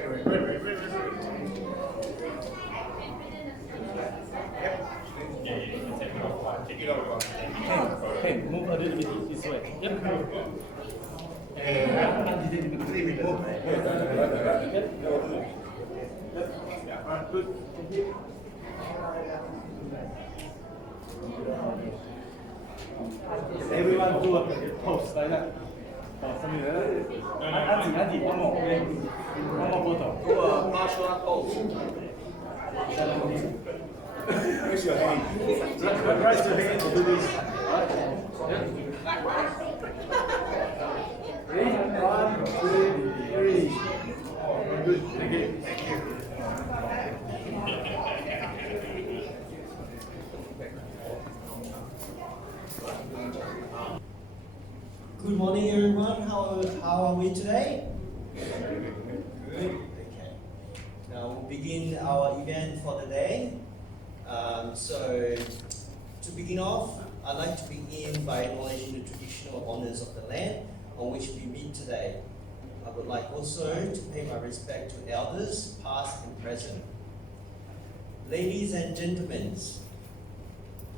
Hey, move a little bit this way. Yep. Good. Everyone do a pose like that. Andy, one more. One more photo. Do a martial art pose. Raise your hand. Raise your hand to do this. Ready? 1, 2, 3. Good. Thank you. Thank you. Good morning, everyone. How are we today? Good. Okay. Now we'll begin our event for the day. So to begin off, I'd like to begin by acknowledging the traditional owners of the land on which we meet today. I would like also to pay my respect to elders, past and present. Ladies and gentlemen,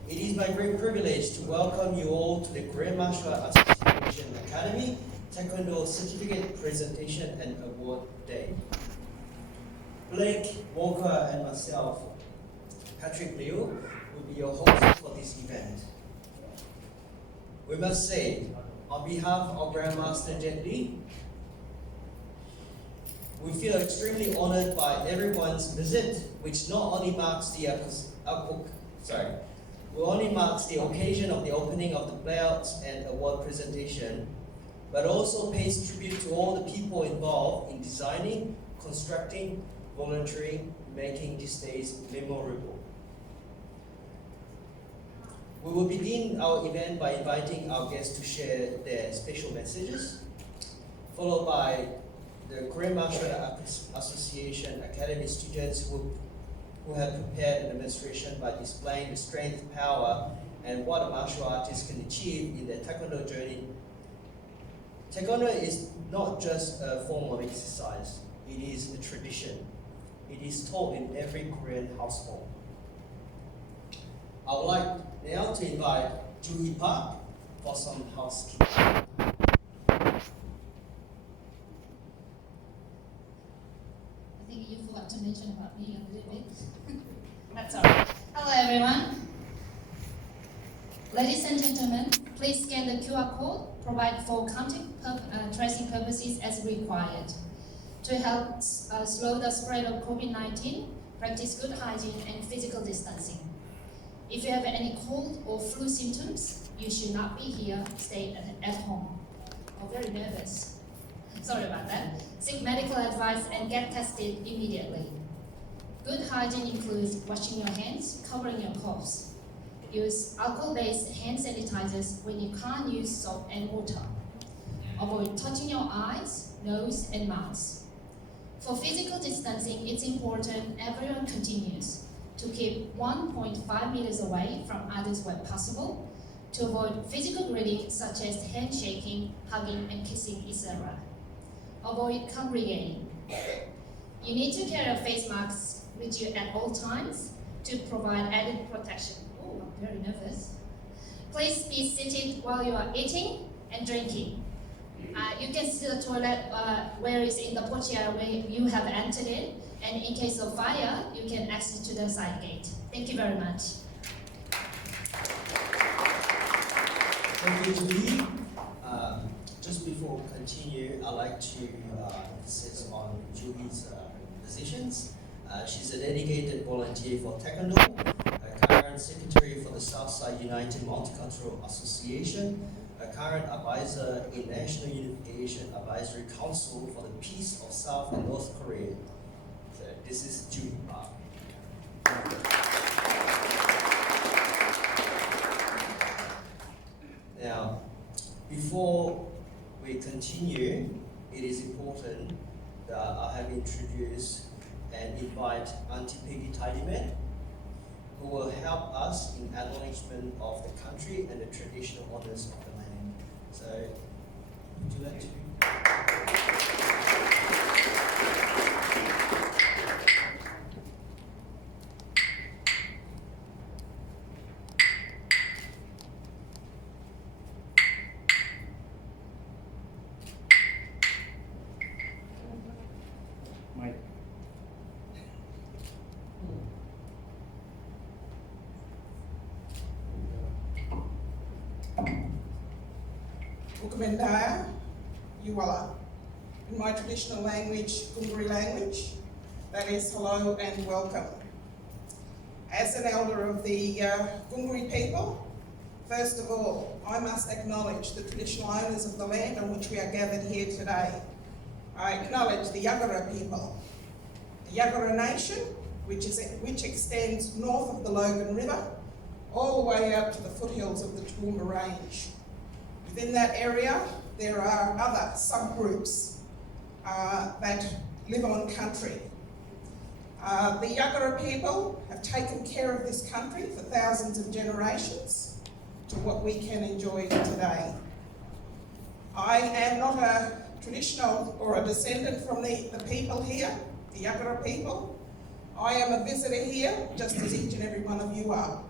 it is my great privilege to welcome you all to the Korean Martial Arts Association Academy Taekwondo Certificate Presentation and Award Day. Blake, Walker, and myself, Patrick Liu, will be your hosts for this event. We must say, on behalf of Grandmaster Jet Li, we feel extremely honored by everyone's visit, which not only marks the occasion of the opening of the belts and award presentation, but also pays tribute to all the people involved in designing, constructing, volunteering, making these days memorable. We will begin our event by inviting our guests to share their special messages, followed by the Korean Martial Arts Association Academy students who have prepared a demonstration by displaying the strength, power, and what a martial artist can achieve in their Taekwondo journey. Taekwondo is not just a form of exercise, it is a tradition. It is taught in every Korean household. I would like now to invite Joo-hee Park for some housekeeping. I think you forgot to mention about me a little bit. That's all right. Hello, everyone. Ladies and gentlemen, please scan the QR code provided for tracing purposes as required. To help slow the spread of COVID-19, practice good hygiene and physical distancing. If you have any cold or flu symptoms, you should not be here. Stay at home. I'm very nervous. Sorry about that. Seek medical advice and get tested immediately. Good hygiene includes washing your hands, covering your coughs. Use alcohol-based hand sanitizers when you can't use soap and water. Avoid touching your eyes, nose, and mouth. For physical distancing, it's important everyone continues to keep 1.5 meters away from others where possible, to avoid physical greeting such as handshaking, hugging, and kissing, etc. Avoid congregating. You need to carry a face mask with you at all times to provide added protection. Oh, I'm very nervous. Please be seated while you are eating and drinking. You can see the toilet where it's in the portiere where you have entered in, and in case of fire, you can exit to the side gate. Thank you very much. Thank you, Joo-hee. Just before we continue, I'd like to emphasize on Joo-hee's positions. She's a dedicated volunteer for Taekwondo, a current secretary for the Southside United Multicultural Association, a current advisor in National Unification Advisory Council for the Peace of South and North Korea. So this is Joo-hee Park. Now, before we continue, it is important that I have introduced and invite Auntie Peggy Tidyman, who will help us in acknowledgement of the country and the traditional owners of the land. So, would you like to? Ukumendaya, Yuwala. In my traditional language, Gungri language, that is hello and welcome. As an elder of the Gungri people, first of all, I must acknowledge the traditional owners of the land on which we are gathered here today. I acknowledge the Yagara people, the Yagara Nation, which extends north of the Logan River, all the way out to the foothills of the Toowoomba Range. Within that area, there are other subgroups that live on country. The Yagara people have taken care of this country for thousands of generations to what we can enjoy today. I am not a traditional or a descendant from the people here, the Yagara people. I am a visitor here, just as each and every one of you are.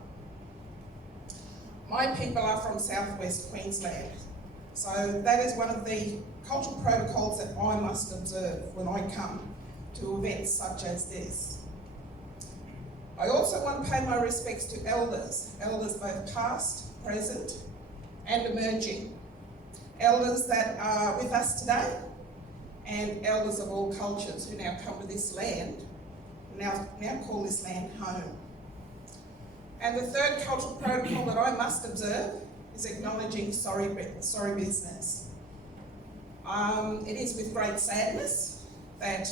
My people are from southwest Queensland, so that is one of the cultural protocols that I must observe when I come to events such as this. I also want to pay my respects to elders both past, present, and emerging. Elders that are with us today, and elders of all cultures who now come to this land, now call this land home. And the third cultural protocol that I must observe is acknowledging sorry business. It is with great sadness that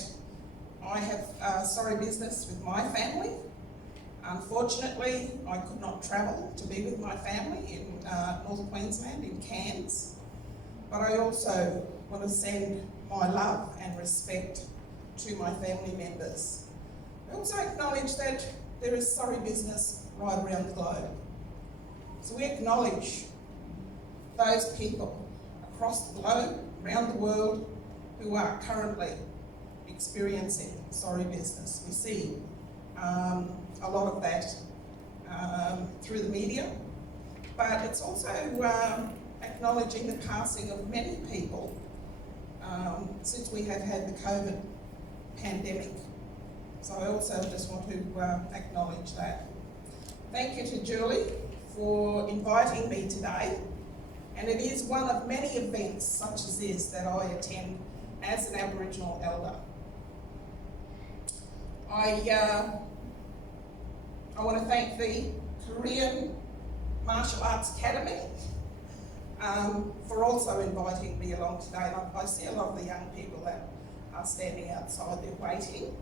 I have sorry business with my family. Unfortunately, I could not travel to be with my family in North Queensland, in Cairns. But I also want to send my love and respect to my family members. I also acknowledge that there is sorry business right around the globe. So we acknowledge those people across the globe, around the world, who are currently experiencing sorry business. We see a lot of that through the media, but it's also acknowledging the passing of many people since we have had the COVID pandemic. So I also just want to acknowledge that. Thank you to Julie for inviting me today, and it is one of many events such as this that I attend as an Aboriginal elder. I want to thank the Korean Martial Arts Academy for also inviting me along today. And I see a lot of the young people that are standing outside, they're waiting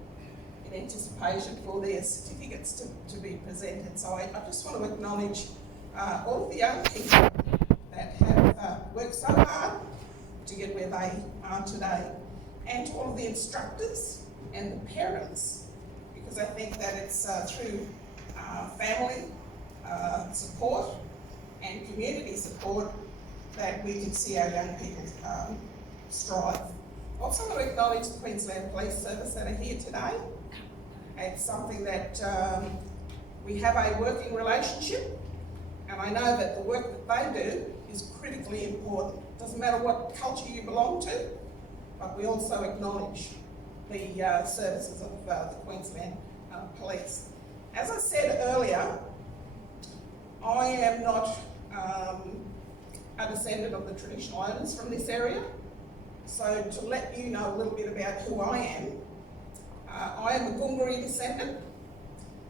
in anticipation for their certificates to be presented. So I just want to acknowledge all of the young people that have worked so hard to get where they are today, and to all of the instructors and the parents, because I think that it's through family support and community support that we can see our young people strive. I also want to acknowledge the Queensland Police Service that are here today. It's something that we have a working relationship, and I know that the work that they do is critically important. Doesn't matter what culture you belong to, but we also acknowledge the services of the Queensland Police. As I said earlier, I am not a descendant of the traditional owners from this area. So to let you know a little bit about who I am a Gungri descendant.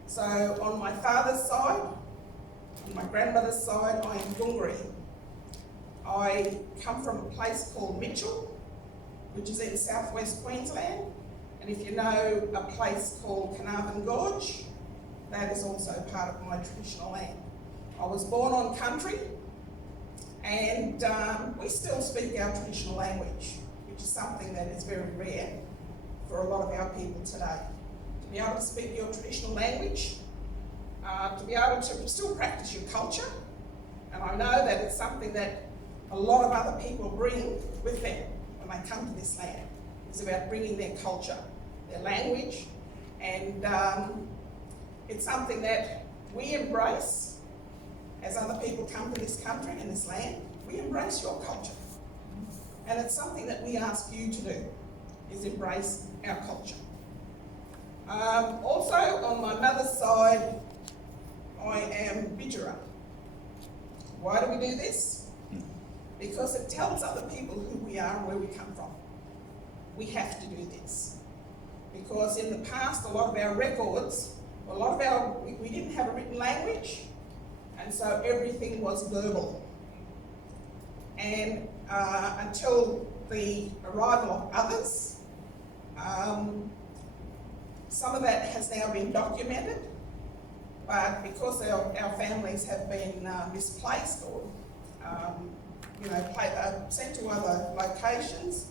So on my father's side, on my grandmother's side, I am Gungri. I come from a place called Mitchell, which is in southwest Queensland. And if you know a place called Carnarvon Gorge, that is also part of my traditional land. I was born on country, and we still speak our traditional language, which is something that is very rare for a lot of our people today. To be able to speak your traditional language, to be able to still practice your culture, and I know that it's something that a lot of other people bring with them when they come to this land. It's about bringing their culture, their language, and it's something that we embrace as other people come to this country and this land. We embrace your culture. And it's something that we ask you to do, is embrace our culture. Also, on my mother's side, I am Bidjara. Why do we do this? because it tells other people who we are and where we come from. We have to do this. Because in the past, a lot of our records, we didn't have a written language, and so everything was verbal. And until the arrival of others, some of that has now been documented, but because our families have been misplaced or sent to other locations,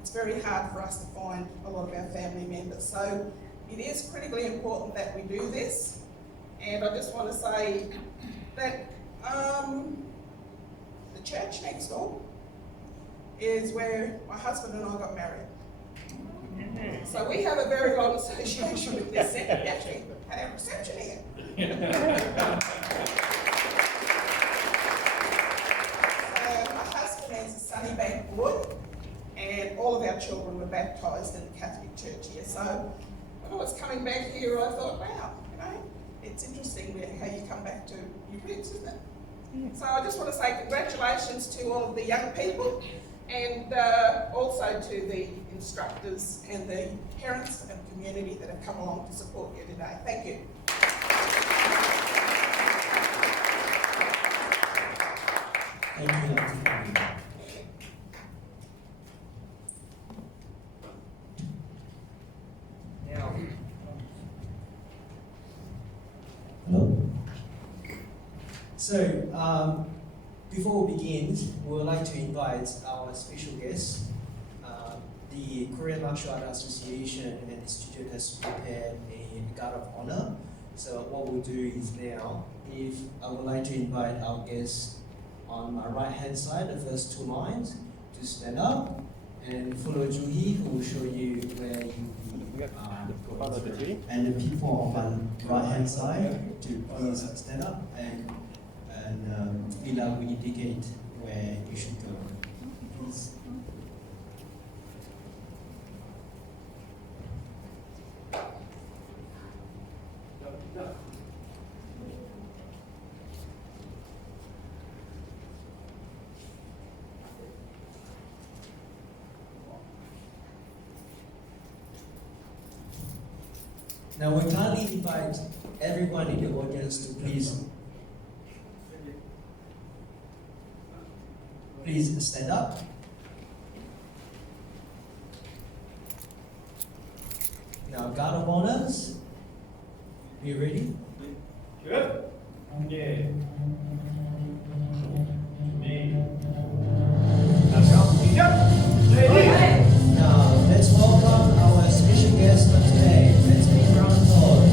it's very hard for us to find a lot of our family members. So it is critically important that we do this. And I just want to say that the church next door is where my husband and I got married. So we have a very long association with this centre. We actually had our reception here. So my husband has a Sunnybank Woong, and all of our children were baptised in the Catholic Church here. So when I was coming back here, I thought, wow, it's interesting how you come back to your roots, isn't it? So I just want to say congratulations to all of the young people, and also to the instructors and the parents and community that have come along to support you today. Thank you. Thank you, Dr. Hello. So, before we begin, we would like to invite our special guest. The Korean Martial Arts Association and Institute has prepared a guard of honor. So what we'll do is now, if I would like to invite our guests on my right hand side, the first two lines, to stand up and follow Juhi, who will show you where you will be. And the people on my right hand side to please stand up, and Lila will indicate where you should go. Please. Now we kindly invite everyone in the audience to please stand up. Now, guard of honors, you ready? Good. Yeah. Now, let's welcome our special guest for today. Let's make a round of applause.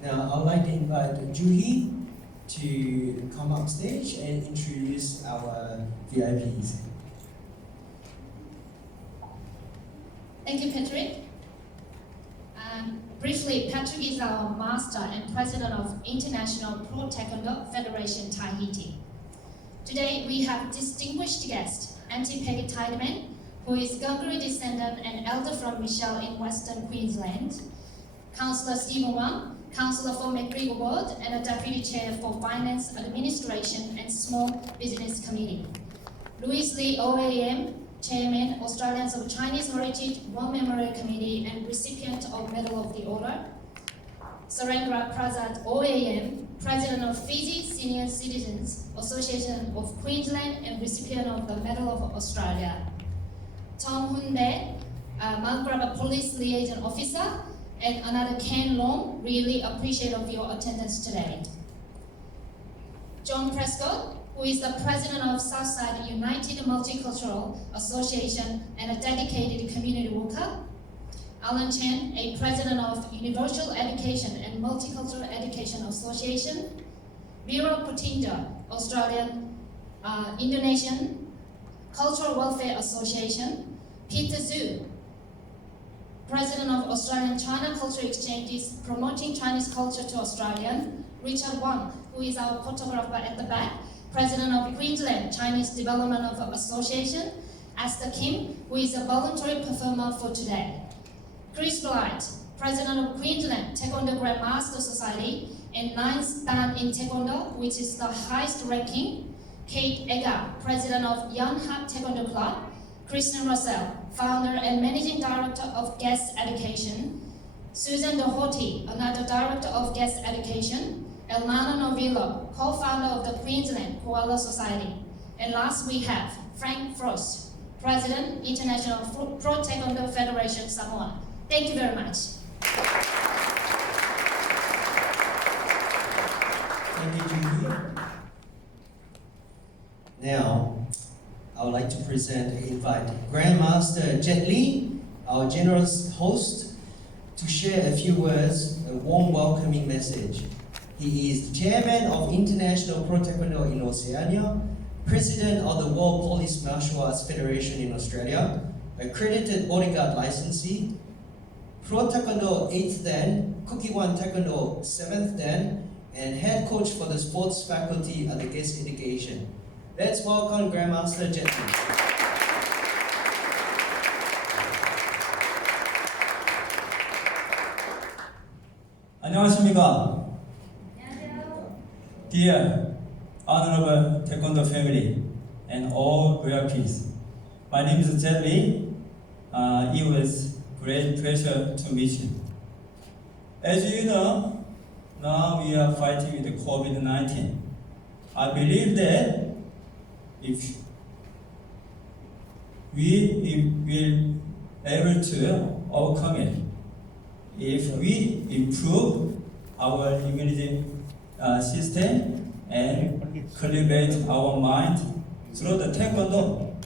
Now, I'd like to invite Juhi to come up stage and introduce our VIPs. Thank you, Patrick. Briefly, Patrick is our master and president of International Pro Taekwondo Federation Tahiti. Today, we have distinguished guest, Auntie Peggy Tideman, who is Gungari descendant and elder from Michelle in Western Queensland, Councillor Stephen Wang, Councillor for McGregor Ward, and a Deputy Chair for Finance, Administration and Small Business Committee. Louis Lee, OAM, Chairman, Australians of Chinese Heritage War Memorial Committee and recipient of Medal of the Order. Surendra Prasad, OAM, President of Fiji Senior Citizens Association of Queensland and recipient of the Medal of Australia. Tom Hunde, Mount Grabber Police Liaison Officer, and another Ken Long, really appreciate of your attendance today. John Prescott, who is the President of Southside United Multicultural Association and a dedicated community worker. Alan Chen, a President of Universal Education and Multicultural Education Association. Viro Putinja, Australian Indonesian Cultural Welfare Association. Peter Zhu, President of Australian China Cultural Exchanges, promoting Chinese culture to Australian. Richard Wang, who is our photographer at the back, President of Queensland Chinese Development Association. Esther Kim, who is a voluntary performer for today. Chris Blight, President of Queensland Taekwondo Grandmaster Society and 9th Dan in Taekwondo, which is the highest ranking. Kate Ega, President of Young Heart Taekwondo Club. Christian Russell, Founder and Managing Director of Guest Education. Susan Doherty, another Director of Guest Education. Elmano Novillo, Co-Founder of the Queensland Koala Society. And last we have Frank Frost, President, International Pro Taekwondo Federation Samoa. Thank you very much. Thank you, Judy. Now, I would like to present and invite Grandmaster Jet Li, our generous host, to share a few words, a warm welcoming message. He is the Chairman of International Pro Taekwondo in Oceania, President of the World Police Martial Arts Federation in Australia, accredited bodyguard licensee, Pro Taekwondo 8th Dan, Cookie One Taekwondo 7th Dan, and head coach for the sports faculty at the guest education. Let's welcome Grandmaster Jet Li. 안녕하십니까? Dear Honorable Taekwondo family and all VIPs, my name is Jet Li. It was great pleasure to meet you. As you know, now we are fighting with COVID-19. I believe that if we will able to overcome it, if we improve our immunity system and cultivate our mind through the Taekwondo,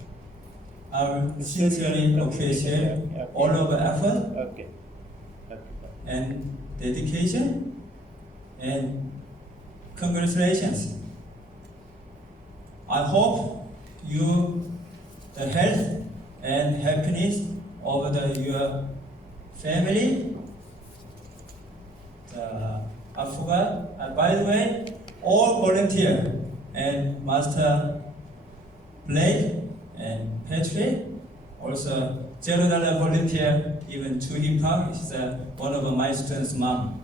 I sincerely appreciate all of the effort and dedication, and congratulations. I hope you the health and happiness of your family. I forgot. By the way, all volunteer and Master Blake and Patrick, also $0 volunteer, even Judy Park is one of my students' mom.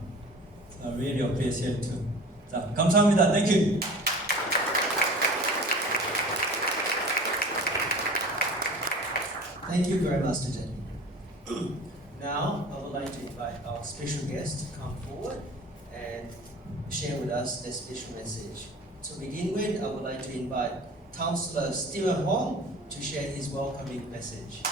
I really appreciate too. 자, 감사합니다. Thank you. Thank you, Grandmaster Jet. Now, I would like to invite our special guest to come forward and share with us their special message. To begin with, I would like to invite Councillor Stephen Hong to share his welcoming message.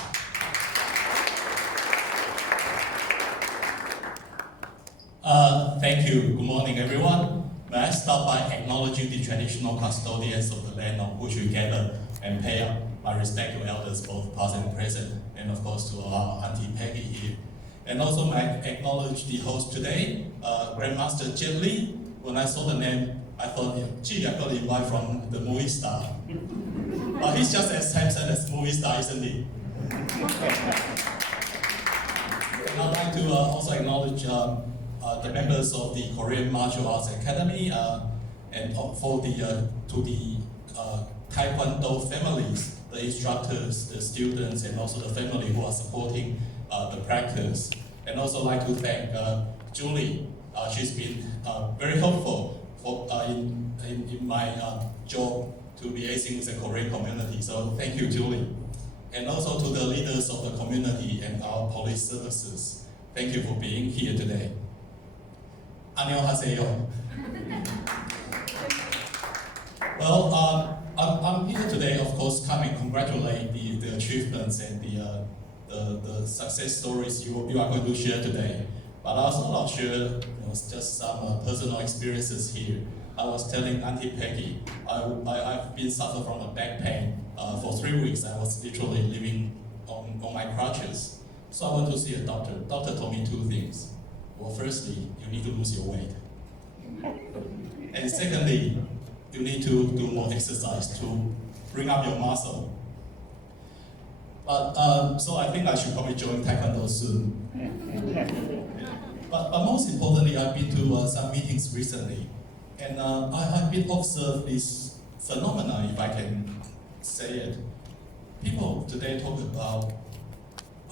Thank you. Good morning, everyone. May I start by acknowledging the traditional custodians of the land on which we gather and pay my respect to elders, both past and present, and of course to our Auntie Peggy here. And also may I acknowledge the host today, Grandmaster Jet Li. When I saw the name, I thought, gee, I got invite from the movie star. But he's just as handsome as movie star, isn't he? And I'd like to also acknowledge the members of the Korean Martial Arts Academy and for the to the Taekwondo families, the instructors, the students, and also the family who are supporting the practice. And also like to thank Julie. She's been very helpful for in my job to liaising with the Korean community. So thank you, Julie. And also to the leaders of the community and our police services. Thank you for being here today. 안녕하세요. Well, I'm here today, of course, come and congratulate the achievements and the success stories you are going to share today. But I also not sure, just some personal experiences here. I was telling Auntie Peggy, I've been suffering from a back pain for 3 weeks. I was literally living on my crutches. So I went to see a doctor. Doctor told me 2 things. Well, firstly, you need to lose your weight. And secondly, you need to do more exercise to bring up your muscle. But so I think I should probably join Taekwondo soon. But most importantly, I've been to some meetings recently, and I've been observed this phenomena, if I can say it. People today talk about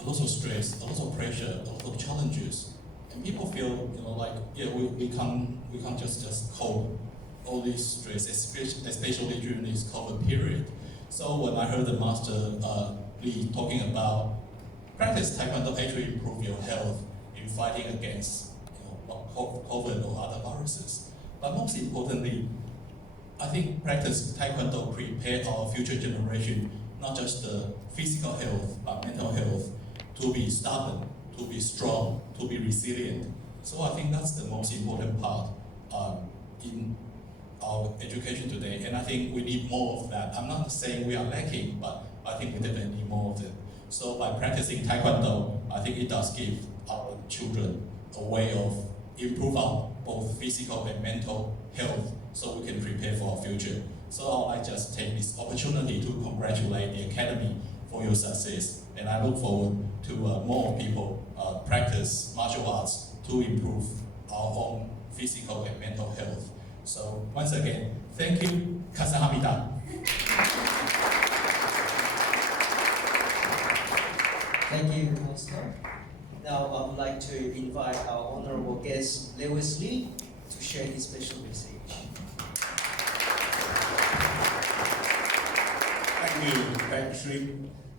a lot of stress, a lot of pressure, a lot of challenges, and people feel like we can't just cope all this stress, especially during this COVID period. So when I heard the master Lee talking about practice Taekwondo actually improve your health in fighting against COVID or other viruses. But most importantly, I think practice Taekwondo prepare our future generation, not just the physical health, but mental health, to be stubborn, to be strong, to be resilient. So I think that's the most important part in our education today, and I think we need more of that. I'm not saying we are lacking, but I think we definitely need more of it. So by practicing Taekwondo, I think it does give our children a way of improve our both physical and mental health, so we can prepare for our future. So I just take this opportunity to congratulate the Academy for your success, and I look forward to more people practice martial arts to improve our own physical and mental health. So once again, thank you. Kasahamnida. Thank you, Master. Now I would like to invite our honorable guest, Lewis Lee, to share his special message. Thank you, Patrick.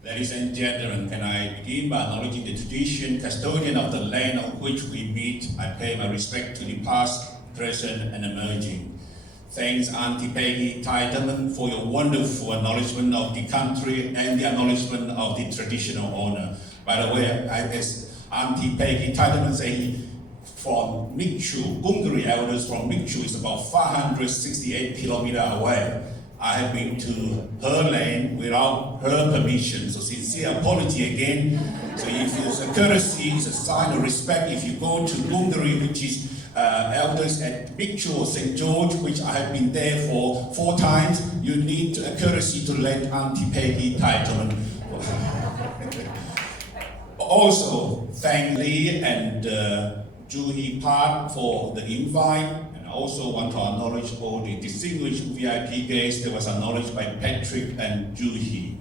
Ladies and gentlemen, can I begin by acknowledging the tradition, custodian of the land on which we meet. I pay my respect to the past, present, and emerging. Thanks, Auntie Peggy Tiedemann, for your wonderful acknowledgement of the country and the acknowledgement of the traditional honor. By the way, as Auntie Peggy Tiedemann say, from Mikchu, Gungari elders from Mikchu is about 568 kilometers away. I have been to her land without her permission, so sincere apology again. So if it's a courtesy, it's a sign of respect. If you go to Gungari, which is elders at Mikchu or St. George, which I have been there for 4 times, you need a courtesy to let Auntie Peggy Tiedemann. Also, thank Lee and Juhi Park for the invite. I also want to acknowledge all the distinguished VIP guests that was acknowledged by Patrick and Juhi.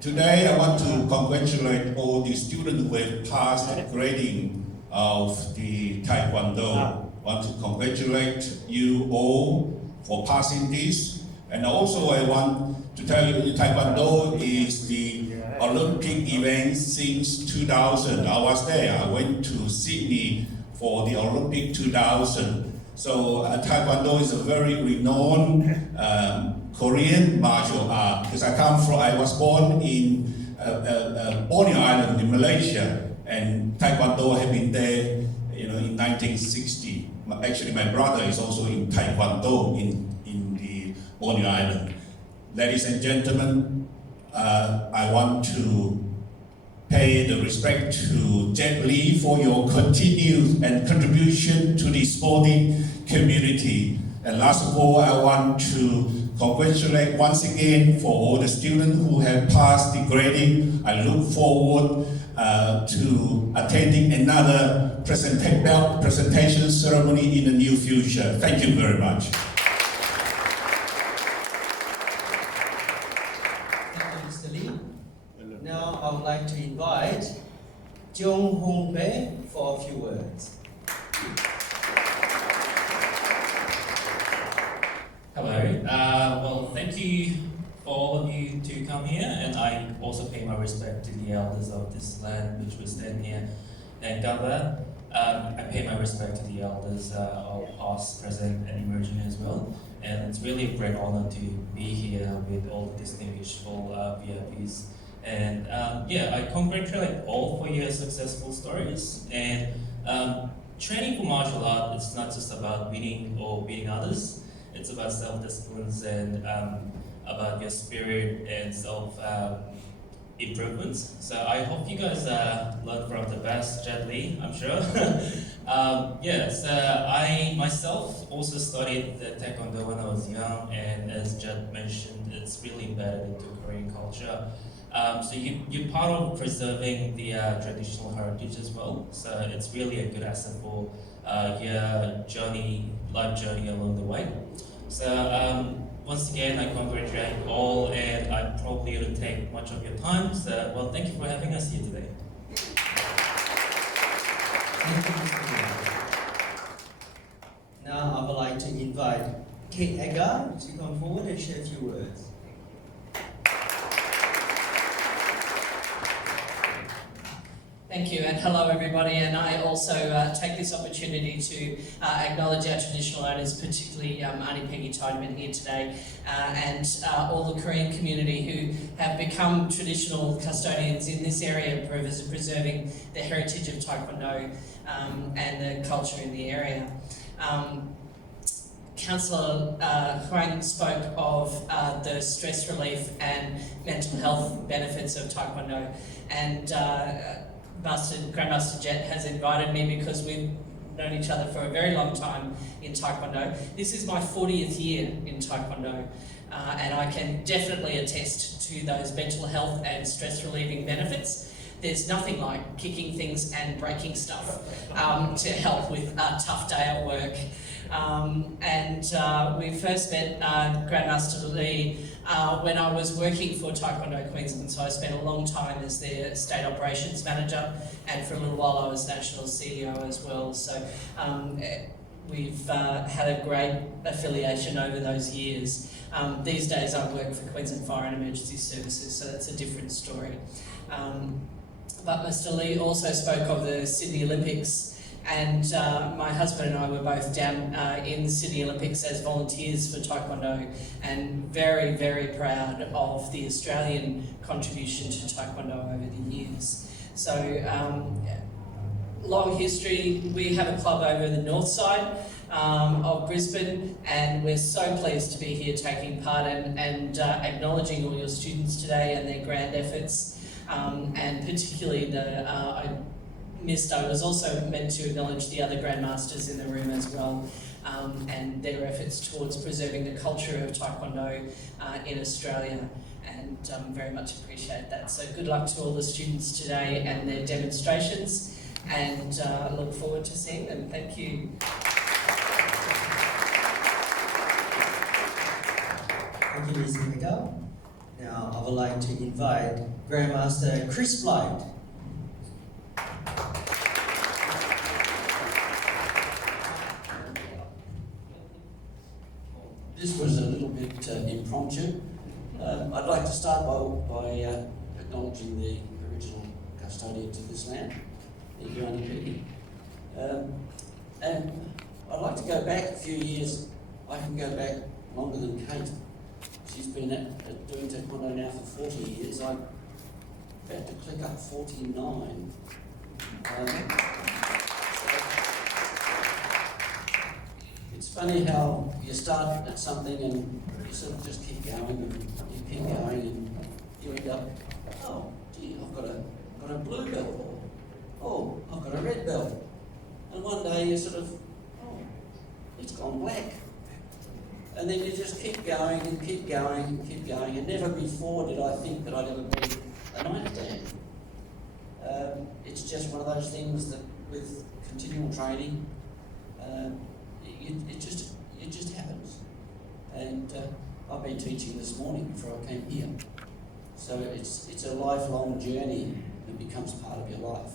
Today, I want to congratulate all the students who have passed the grading of the Taekwondo. I want to congratulate you all for passing this. And also, I want to tell you that Taekwondo is the Olympic event since 2000. I was there. I went to Sydney for the Olympic 2000. So Taekwondo is a very renowned Korean martial art, because I was born in Borneo Island in Malaysia, and Taekwondo had been there, in 1960. Actually, my brother is also in Taekwondo in the Borneo Island. Ladies and gentlemen, I want to pay the respect to Jet Li for your continued and contribution to the sporting community. And last of all, I want to congratulate once again for all the students who have passed the grading. I look forward to attending another presentation ceremony in the near future. Thank you very much. Now I would like to invite Jung Hong Bae for a few words. Hello. Well, thank you for all of you to come here, and I also pay my respect to the elders of this land which will stand here and gather. I pay my respect to the elders, all past, present, and emerging as well. And it's really a great honor to be here with all the distinguished VIPs. And I congratulate all for your successful stories. And training for martial art is not just about winning or beating others. It's about self-disciplines and about your spirit and self-improvements. So I hope you guys learn from the best, Jet Li, I'm sure. I myself also studied the Taekwondo when I was young, and as Jet mentioned, it's really embedded into Korean culture. So you're part of preserving the traditional heritage as well. So it's really a good asset for your life journey along the way. So once again, I congratulate you all, and I probably wouldn't take much of your time. So, well, thank you for having us here today. Now I would like to invite KMAA to come forward and share a few words. Thank you, and hello everybody, and I also take this opportunity to acknowledge our traditional owners, particularly Auntie Peggy Tideman here today, and all the Korean community who have become traditional custodians in this area, preserving the heritage of Taekwondo and the culture in the area. Councillor Kwon spoke of the stress relief and mental health benefits of Taekwondo, and Grandmaster Jet has invited me because we've known each other for a very long time in Taekwondo. This is my 40th year in Taekwondo, and I can definitely attest to those mental health and stress relieving benefits. There's nothing like kicking things and breaking stuff to help with a tough day at work. We first met Grandmaster Lee when I was working for Taekwondo Queensland, so I spent a long time as their state operations manager, and for a little while I was national CEO as well. So we've had a great affiliation over those years. These days I work for Queensland Fire and Emergency Services, so that's a different story. But Mr. Lee also spoke of the Sydney Olympics, and my husband and I were both down in the Sydney Olympics as volunteers for Taekwondo, and very, very proud of the Australian contribution to Taekwondo over the years. So, long history. We have a club over the north side of Brisbane, and we're so pleased to be here taking part and acknowledging all your students today and their grand efforts, and particularly I was also meant to acknowledge the other Grandmasters in the room as well, and their efforts towards preserving the culture of Taekwondo in Australia, and very much appreciate that. So good luck to all the students today and their demonstrations, and look forward to seeing them. Thank you. Thank you, Ms. Mega. Now I would like to invite Grandmaster Chris Blight. This was a little bit impromptu. I'd like to start by acknowledging the original custodians of this land, the Auntie Peggy. And I'd like to go back a few years. I can go back longer than Kate. She's been doing Taekwondo now for 40 years. I'm about to click up 49. It's funny how you start at something and you sort of just keep going and you keep going and you end up, oh gee, I've got a blue belt, oh, I've got a red belt. And one day you sort of, oh, it's gone black. And then you just keep going and keep going and keep going, and never before did I think that I'd ever be a night dad. It's just one of those things that with continual training, it just happens. And I've been teaching this morning before I came here. So it's a lifelong journey that becomes part of your life.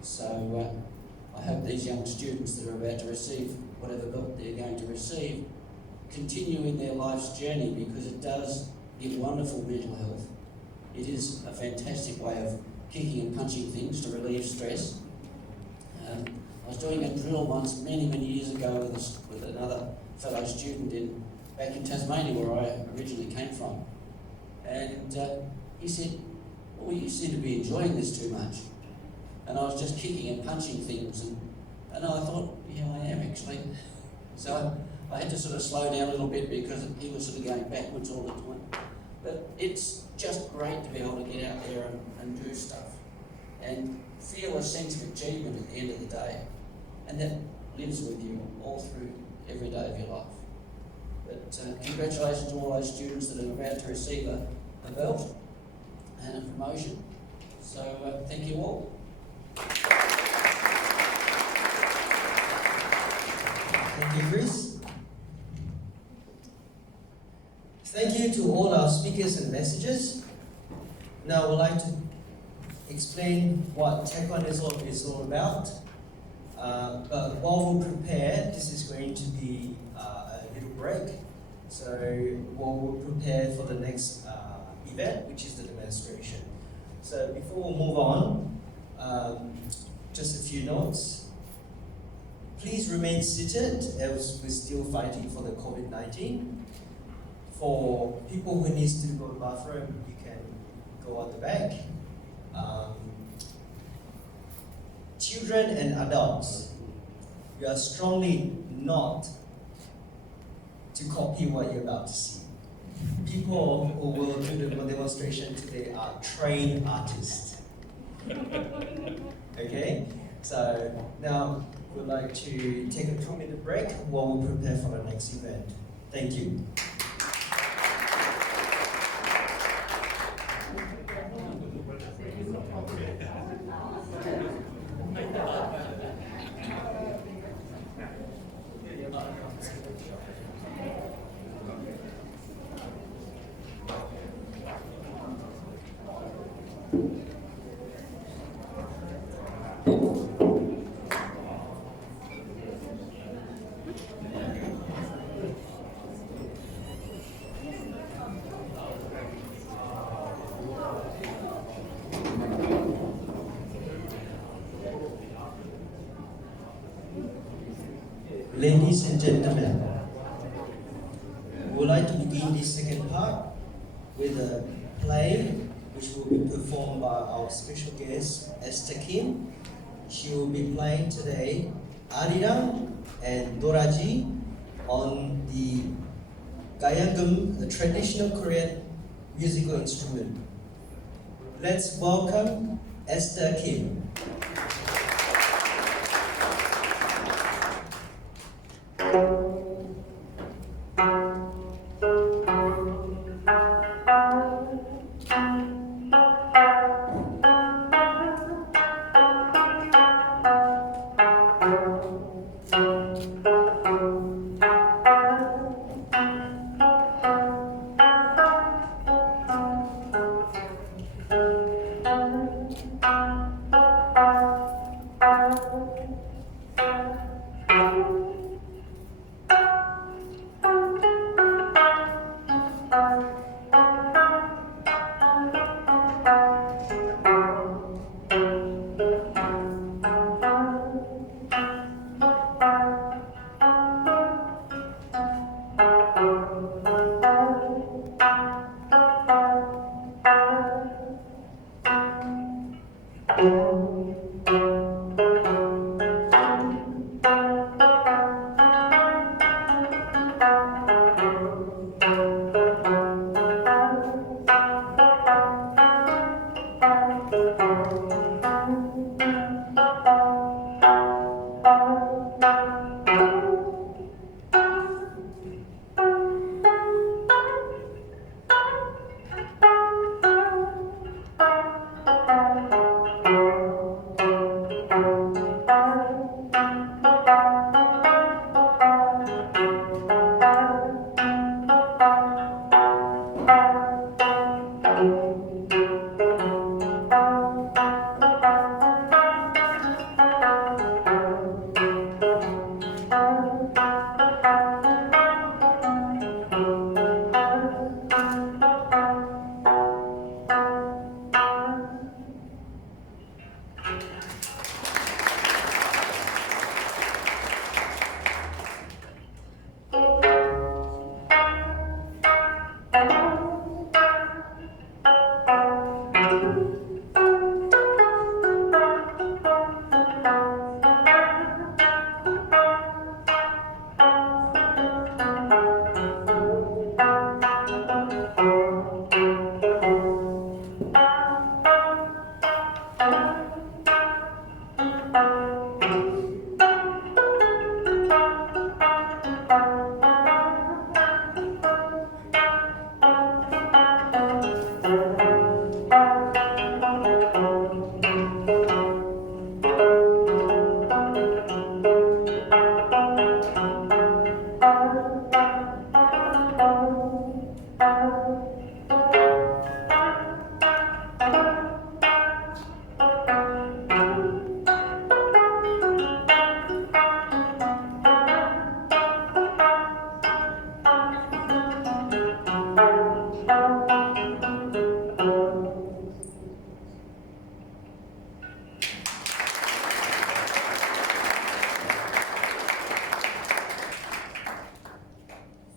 So I hope these young students that are about to receive whatever belt they're going to receive continue in their life's journey, because it does give wonderful mental health. It is a fantastic way of kicking and punching things to relieve stress. I was doing a drill once many years ago with another fellow student back in Tasmania, where I originally came from. And he said, well, you seem to be enjoying this too much. And I was just kicking and punching things, and I thought, yeah, I am actually. So I had to sort of slow down a little bit because he was sort of going backwards all the time. But it's just great to be able to get out there and do stuff and feel a sense of achievement at the end of the day. And that lives with you all through every day of your life. But congratulations to all those students that are about to receive a belt and a promotion. So thank you all. Thank you, Chris. Thank you to all our speakers and messages. Now I would like to explain what Taekwondo is all about. But while we prepare, this is going to be a little break. So while we prepare for the next event, which is the demonstration. So before we move on, just a few notes. Please remain seated as we're still fighting for the COVID-19. For people who need to go to the bathroom, you can go at the back. Children and adults, you are strongly not to copy what you're about to see. People who will do the demonstration today are trained artists. Okay? So now we'd like to take a 2-minute break while we prepare for the next event. Thank you. Ladies and gentlemen, we would like to begin this second part with a play which will be performed by our special guest, Esther Kim. She will be playing today Arirang and Doraji on the Gayangum, a traditional Korean musical instrument. Let's welcome Esther Kim.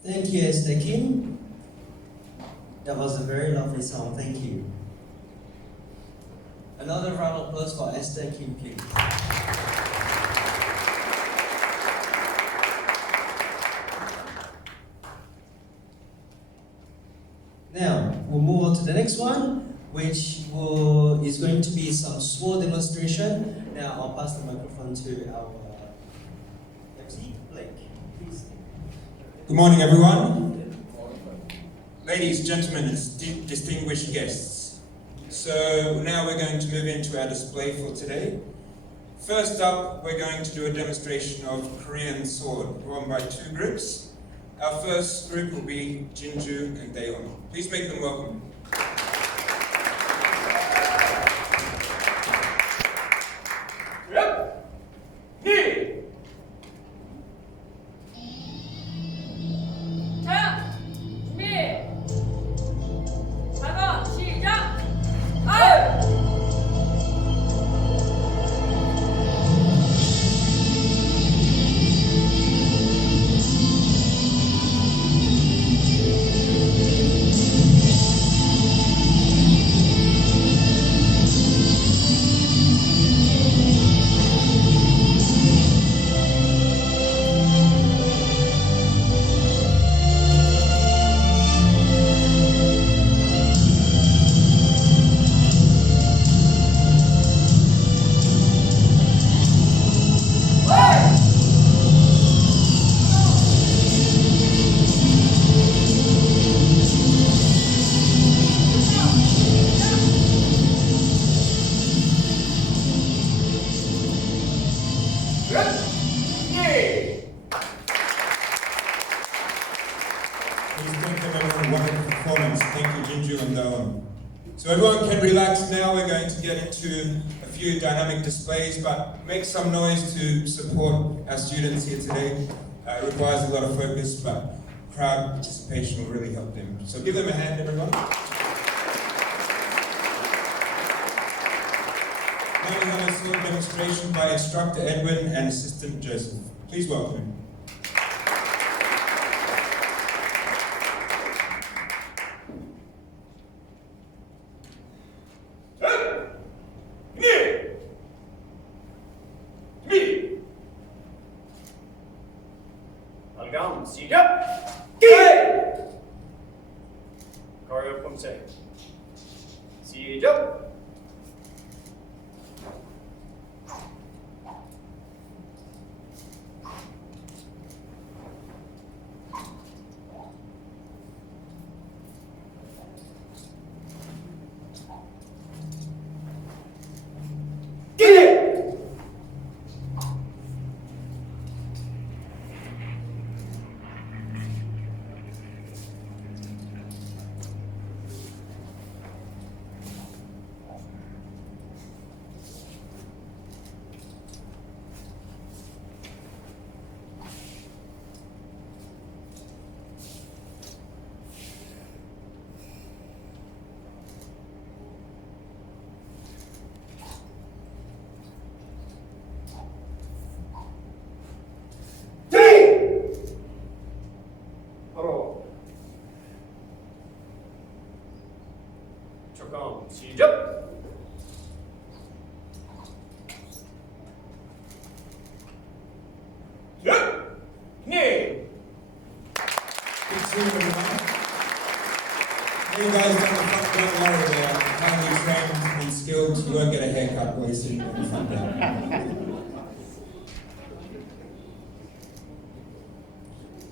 Thank you, Esther Kim. That was a very lovely song, thank you. Another round of applause for Esther Kim, please. Now, we'll move on to the next one, which is going to be some sword demonstration. Now, I'll pass the microphone to our MC, Blake, please. Good morning, everyone. Ladies, gentlemen, and distinguished guests. So now we're going to move into our display for today. First up, we're going to do a demonstration of Korean sword, run by two groups. Our first group will be Jinju and Daeon. Please make them welcome. So everyone can relax now. We're going to get into a few dynamic displays, but make some noise to support our students here today. It requires a lot of focus, but crowd participation will really help them. So give them a hand, everyone. Now we have a sword demonstration by Instructor Edwin and Assistant Joseph. Please welcome him. 시작! 가요 검색 시작! field, you won't get a haircut while you're sitting in the front there.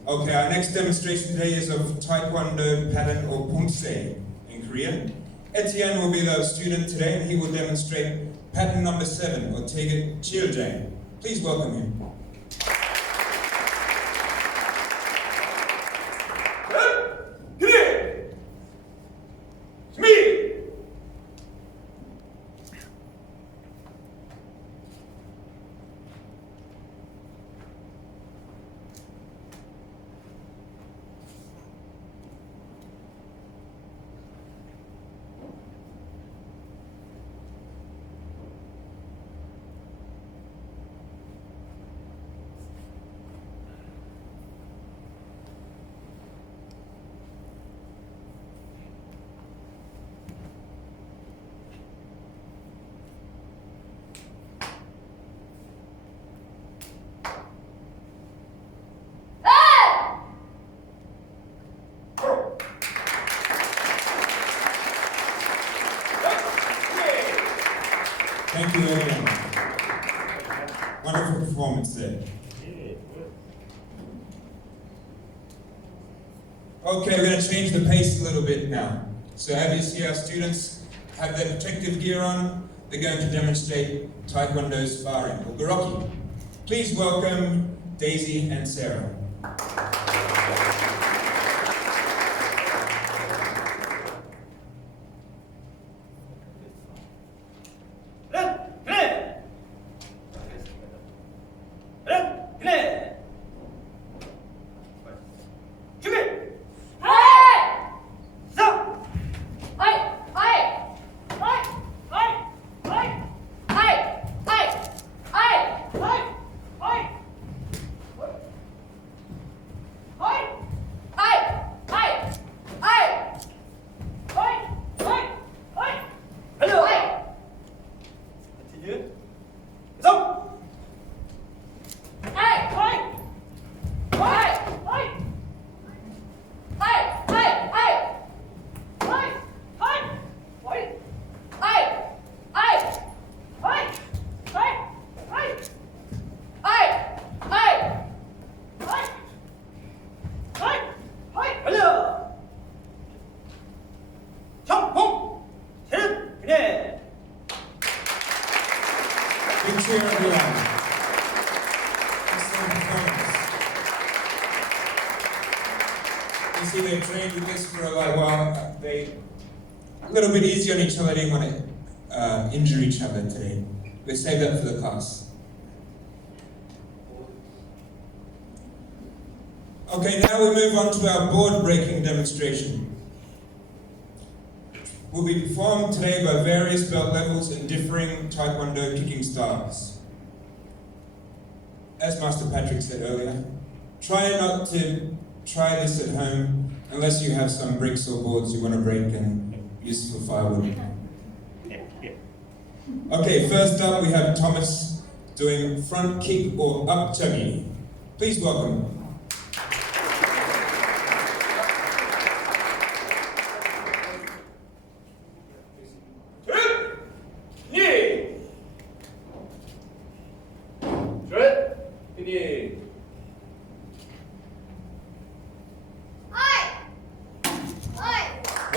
Okay, our next demonstration today is of Taekwondo pattern or Pumse in Korean. Etienne will be the student today and he will demonstrate pattern number 7 or Taeguk Chiljang. Please welcome him. Thank you, everyone. Wonderful performance there. Okay, we're going to change the pace a little bit now. So as you see, our students have their protective gear on. They're going to demonstrate Taekwondo sparring, or Garoki. Please welcome Daisy and Sarah. You see, they've trained with this for a while. They a little bit easy on each other. They didn't want to injure each other today. We saved that for the class. Okay, now we move on to our board breaking demonstration. Will be performed today by various belt levels and differing Taekwondo kicking styles. As Master Patrick said earlier, try not to try this at home unless you have some bricks or boards you want to break and use for firewood. Okay, first up we have Thomas doing front kick or up tummy. Please welcome.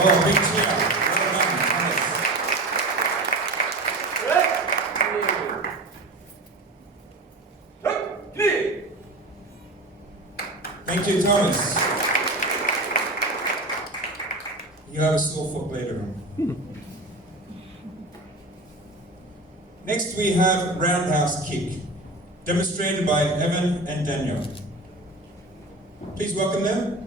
Oh, big cheer. Well done, Thank you, Thomas. You'll have a sore foot later on. Next we have roundhouse kick, demonstrated by Evan and Daniel. Please welcome them.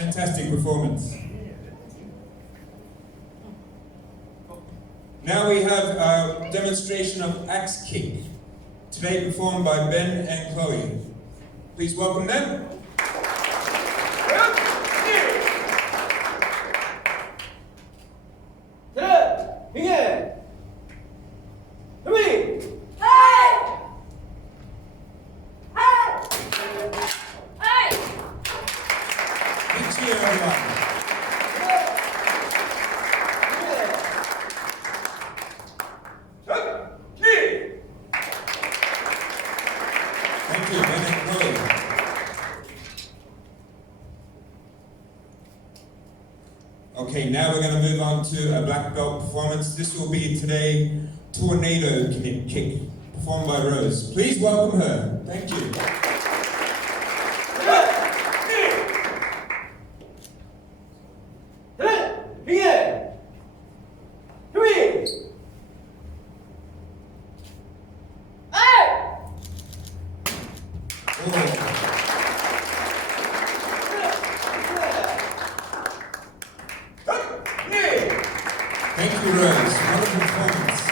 Fantastic performance. Now we have a demonstration of axe kick, today performed by Ben and Chloe. Please welcome them. Big cheer, everyone. Thank you, Ben and Chloe. Okay, now we're going to move on to a black belt performance. This will be today Tornado Kick, performed by Rose. Please welcome her. Thank you. Thank you, Rose. Wonderful performance.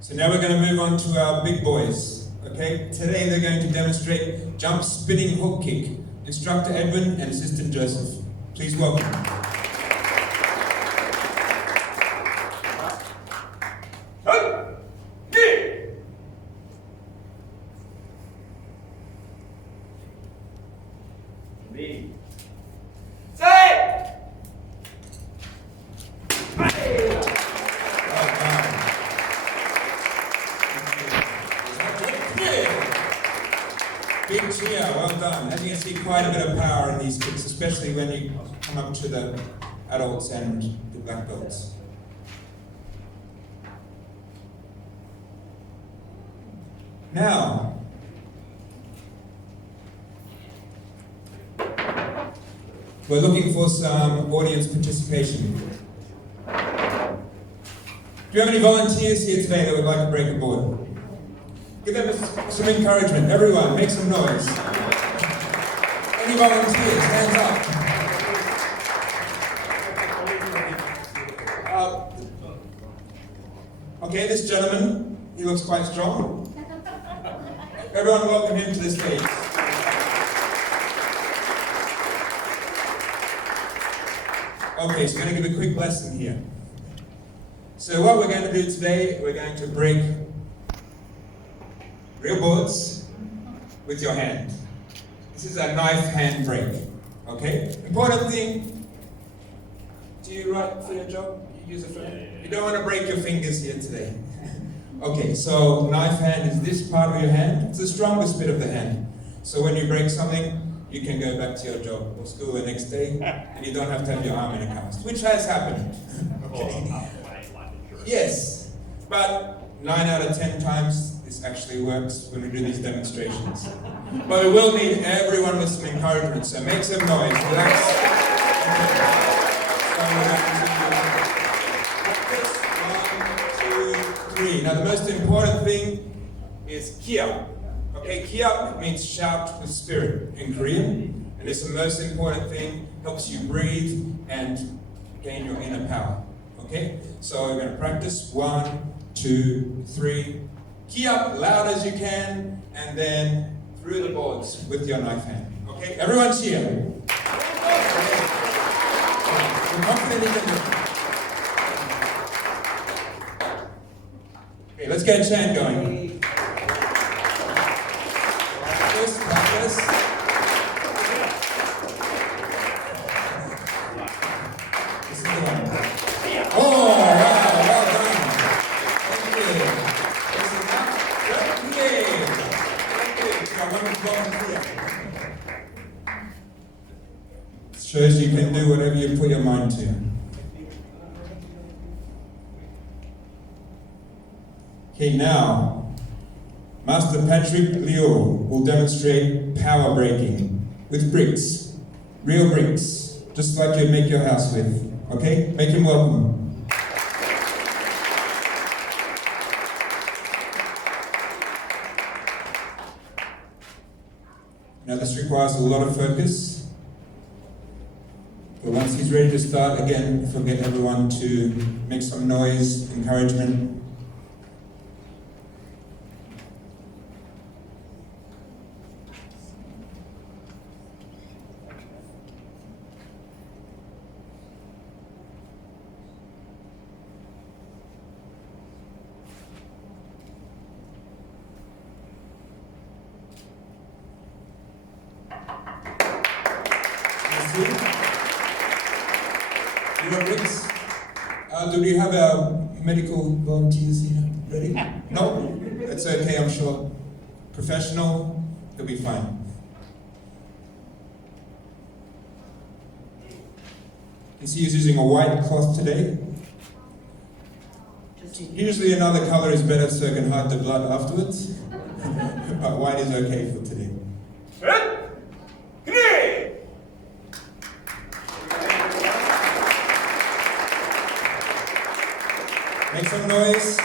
So now we're going to move on to our big boys. Okay, today they're going to demonstrate jump spinning hook kick. Instructor Edwin and assistant Joseph. Please welcome. Big cheer, well done. As you can see, quite a bit of power in these kicks, especially when you come up to the adults and the black belts. Now, we're looking for some audience participation. Do you have any volunteers here today that would like to break a board? Give them some encouragement. Everyone, make some noise. Any volunteers? Hands up. Okay, this gentleman, he looks quite strong. Everyone welcome him to the stage. Okay, so we're going to give a quick lesson here. So what we're going to do today, we're going to break real boards with your hand. This is a knife hand break, okay? Important thing, do you write for your job? You use a phone? You don't want to break your fingers here today. Okay, so knife hand is this part of your hand. It's the strongest bit of the hand. So when you break something, you can go back to your job or school the next day, and you don't have to have your arm in a cast, which has happened. Okay. Yes, but 9 out of 10 times this actually works when we do these demonstrations. But we will need everyone with some encouragement, so make some noise, relax. So 1, 2, 3. Now the most important thing is kia. Okay, kia means shout with spirit in Korean, and it's the most important thing, helps you breathe and gain your inner power. Okay, so we're going to practice 1, 2, 3. Key up loud as you can, and then through the boards with your knife hand. Okay, everyone cheer. Okay. You're confident you can do it. Okay, let's get a chant going. First practice. This is the one. Oh, wow, well done. Thank you. This is up. Thank you. So I want to volunteer. It shows you can do whatever you put your mind to. Okay, now, Master Patrick Leo will demonstrate power breaking with bricks, real bricks, just like you'd make your house with. Okay, make him welcome. Now this requires a lot of focus. But once he's ready to start, again, forget everyone to make some noise, encouragement. Do we have our medical volunteers here ready? No? That's okay, I'm sure. Professional, they'll be fine. You see he's using a white cloth today. Usually another color is better so it can hide the blood afterwards. But white is okay for today. Make some noise.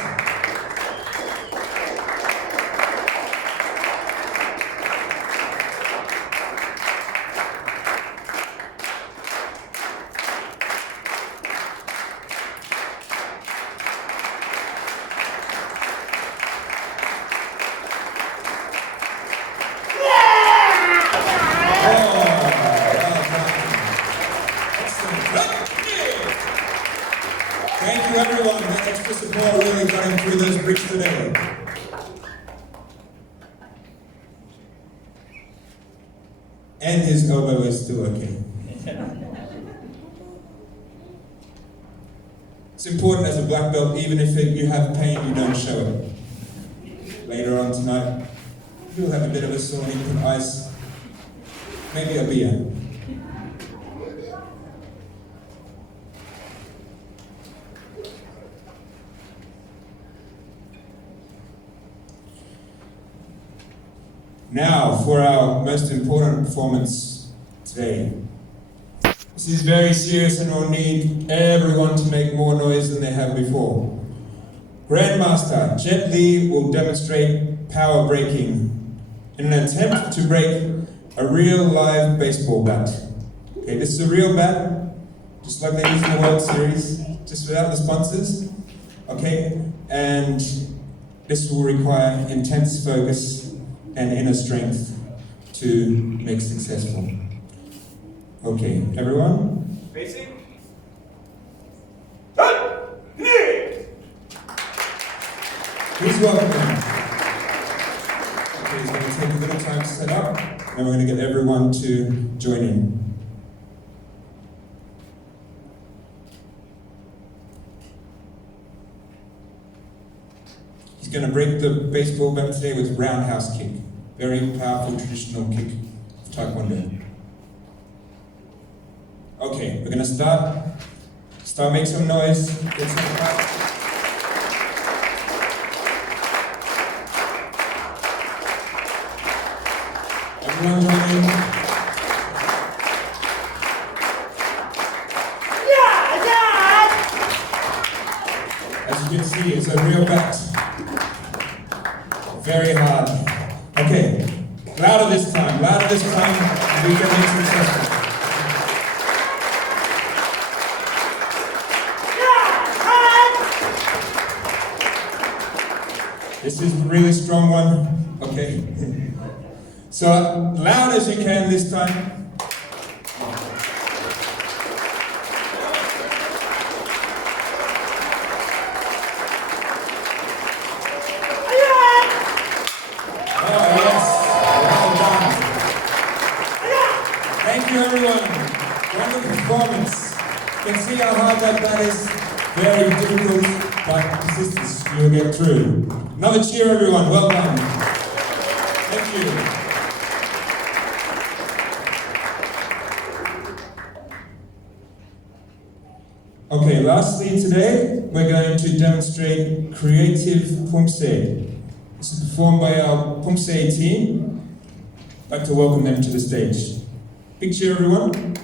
Thank you everyone, the extra support really got him through those bricks today. And his elbow is still okay. It's important as a black belt, even if you have pain, you don't show it. Later on tonight, you'll have a bit of a sore, you put ice, maybe a beer. Now, for our most important performance today. This is very serious and we'll need everyone to make more noise than they have before. Grandmaster Jet Li will demonstrate power breaking in an attempt to break a real live baseball bat. Okay, this is a real bat, just like they use in the World Series, just without the sponsors. Okay, and this will require intense focus and inner strength to make successful. Okay, everyone? Facing. Please welcome him. Okay, he's going to take a little time to set up, and we're going to get everyone to join in. He's going to break the baseball bat today with roundhouse kick. Very powerful traditional kick of Taekwondo. Okay, we're going to start. Make some noise. Get some clap. Everyone join in. As you can see, it's a real bat. Very hard. Okay, louder this time, we can make successful. This is a really strong one, okay. So loud as you can this time. How hard that is, very difficult, but persistence, you'll get through. Another cheer everyone, well done. Thank you. Okay, lastly today, we're going to demonstrate creative Pumse. This is performed by our Pumse team. I'd like to welcome them to the stage. Big cheer everyone.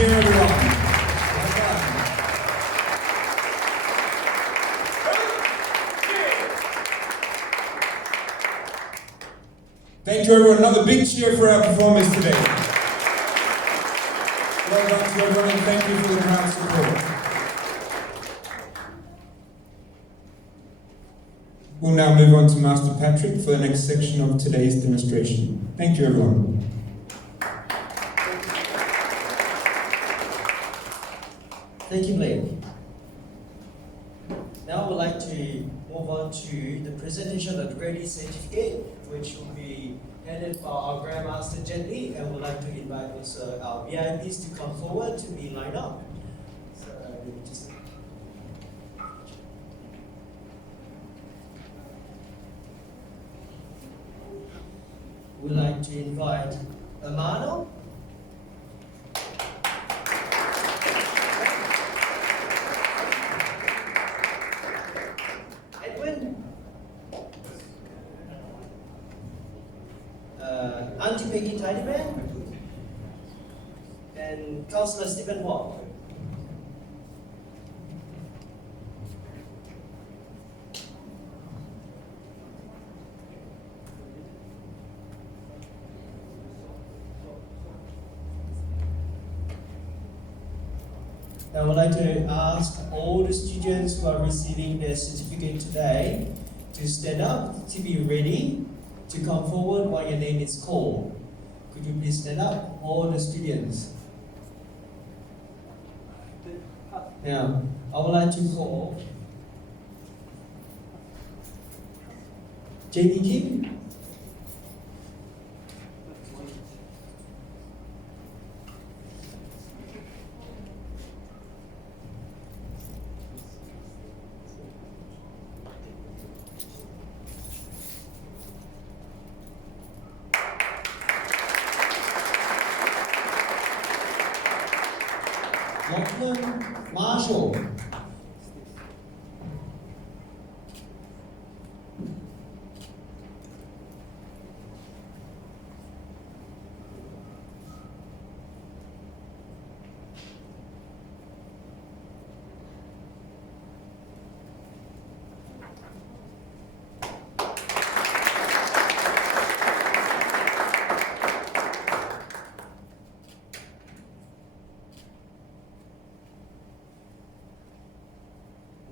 cheer, everyone. Well done. Thank you, everyone. Another big cheer for our performers today. Well done to everyone, and thank you for the crowd support. We'll now move on to Master Patrick for the next section of today's demonstration. Thank you, everyone. Thank you, Blake. Now I would like to move on to the presentation of the grading certificate, which will be headed by our Grandmaster Jet Li, and we'd like to invite also our VIPs to come forward to be lined up. So, just we'd like to invite Amano, Edwin, Auntie Peggy Tidyman, and Councillor Stephen Wong. I would like to ask all the students who are receiving their certificate today to stand up, to be ready, to come forward while your name is called. Could you please stand up, all the students? Now, I would like to call JB Kim, Marshall,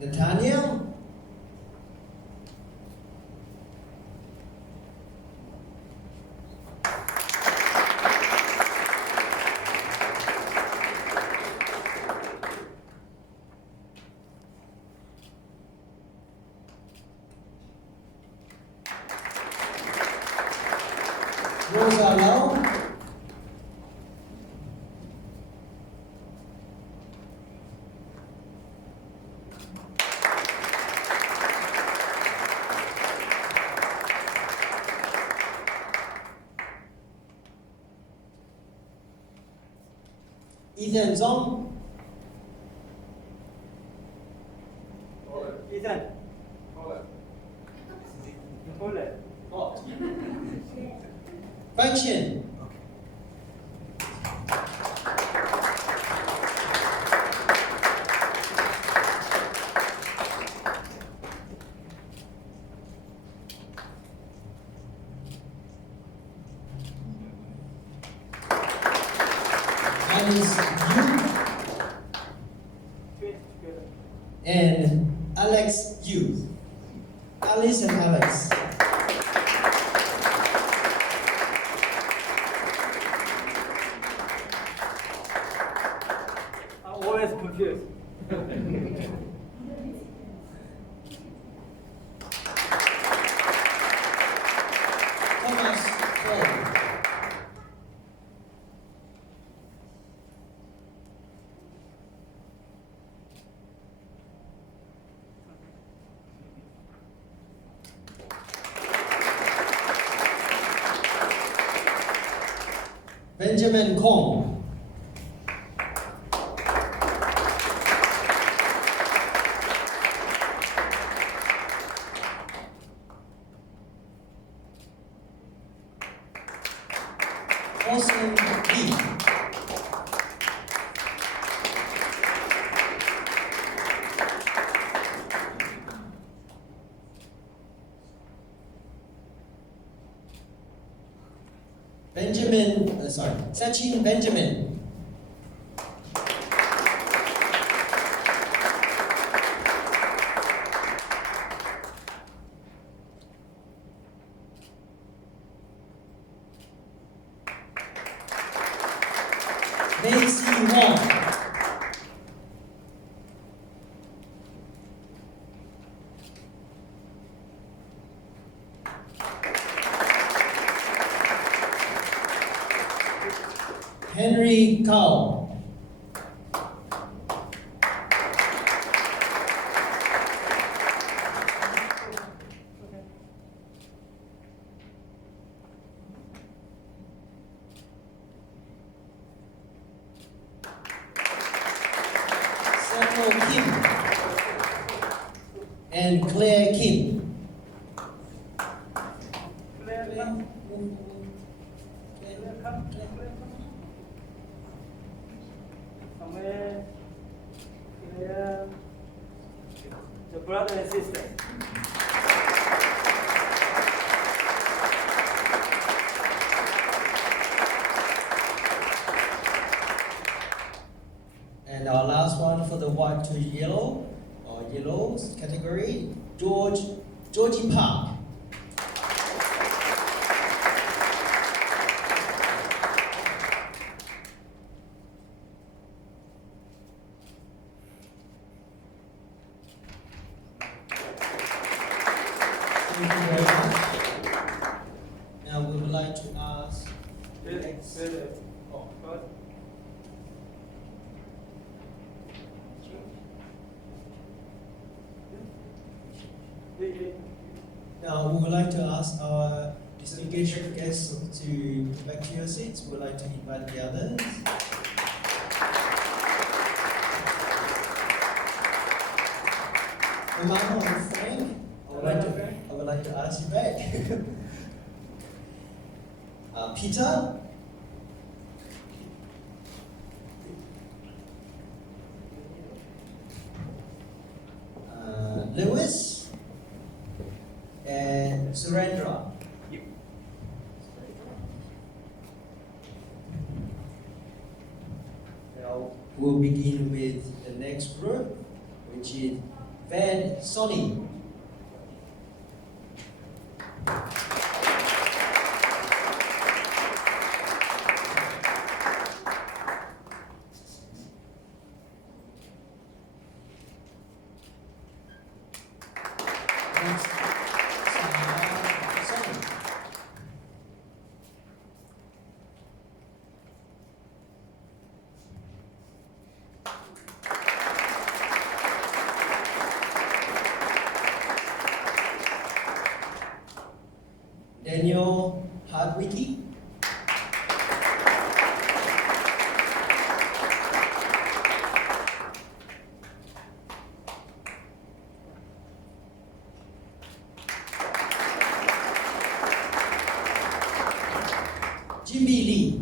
Nathaniel, Rosa Lau, Ethan Zong, Ethan, Function. Alice Yu and Alex Yu. Alice and Alex. I'm always confused. Thomas Kwon. Benjamin Kong. Austin Lee. Sachin Benjamin. Macy Woong. Henry Kang. Samuel Kim and Claire Kim. The brother and sister. And our last one for the white to yellow or yellows category, Georgie Park. Thank you very much. Now we would like to ask the next. Now we would like to ask our distinguished guests to come back to your seats. We would like to invite the others. Romano and Frank, I would like to ask you back. Peter. Lewis and Surendra. Now we'll begin with the next group, which is Van Sonny. Daniel Hardwicky. Jimmy Lee.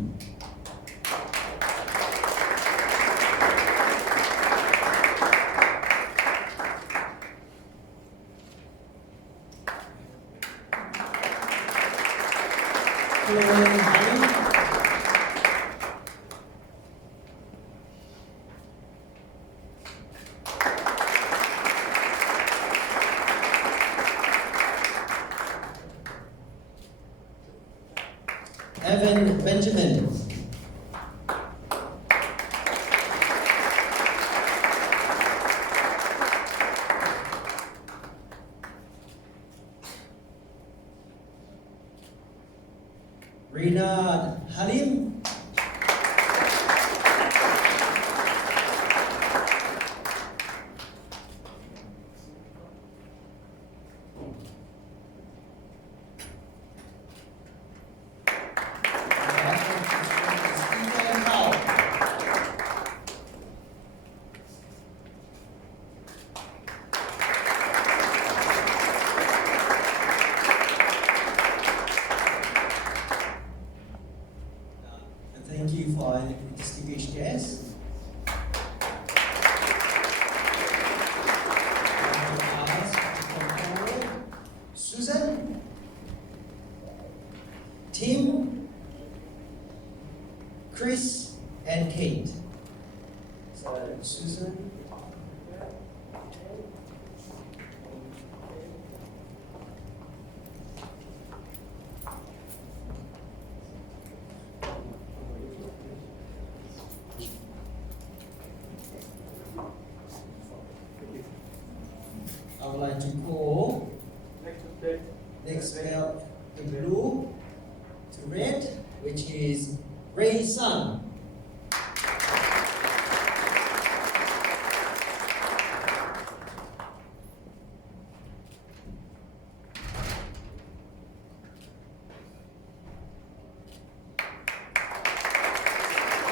Evan Benjamin. Rina Halim. Thank you for our distinguished guests. Susan, Tim, Chris, and Kate. So Susan. I would like to call next belt the blue to red, which is Ray Sun.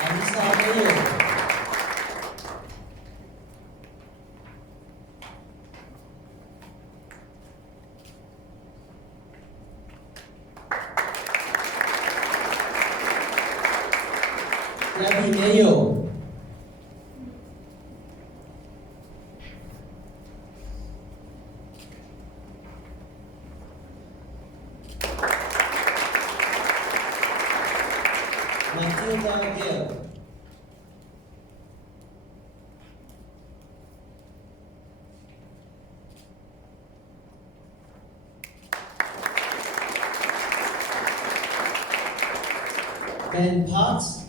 Anissa Mayo. Gabby Mayo. Matilda Gill. Ben Potts.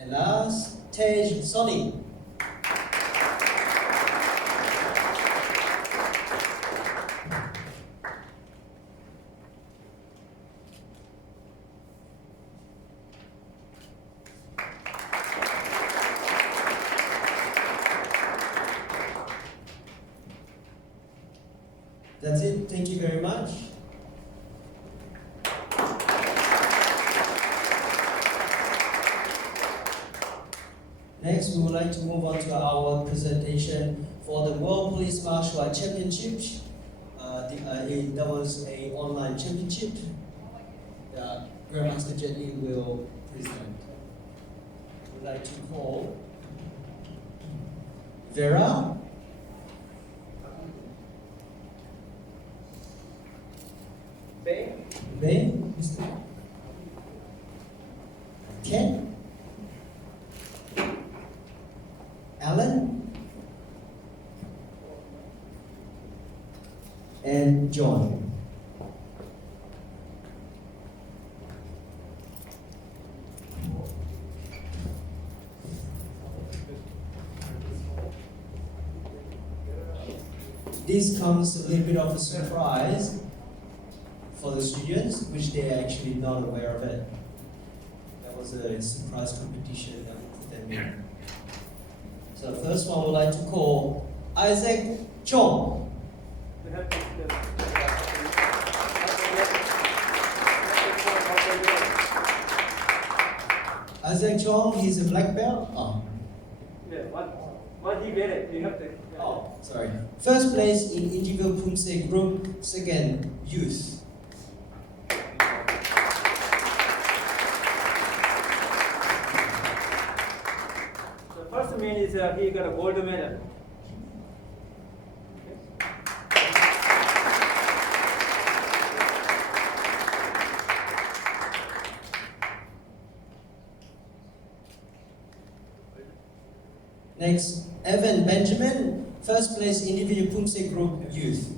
And last, Tej Sonny. That's it. Thank you very much. Next, we would like to move on to our presentation for the World Police Martial Arts Championship. That was an online championship that Grandmaster Jet Li will present. We would like to call Vera, Ben, Ken, Alan, and John. This comes a little bit of a surprise for the students, which they are actually not aware of it. That was a surprise competition that we put them in. So the first one I would like to call Isaac Chong. Isaac Chong, he's a black belt. Oh. Yeah, what he get it? You have to. Oh, sorry. First place in individual Pumse group, second youth. First man is he got a gold medal. Next, Evan Benjamin, first place individual Pumse group youth.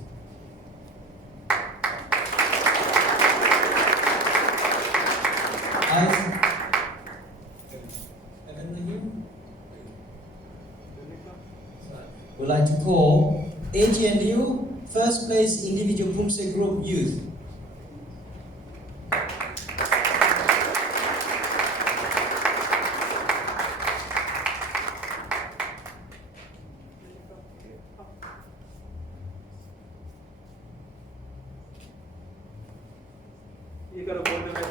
We'd like to call Adrian Liu, first place individual Pumse group youth. You got a gold medal.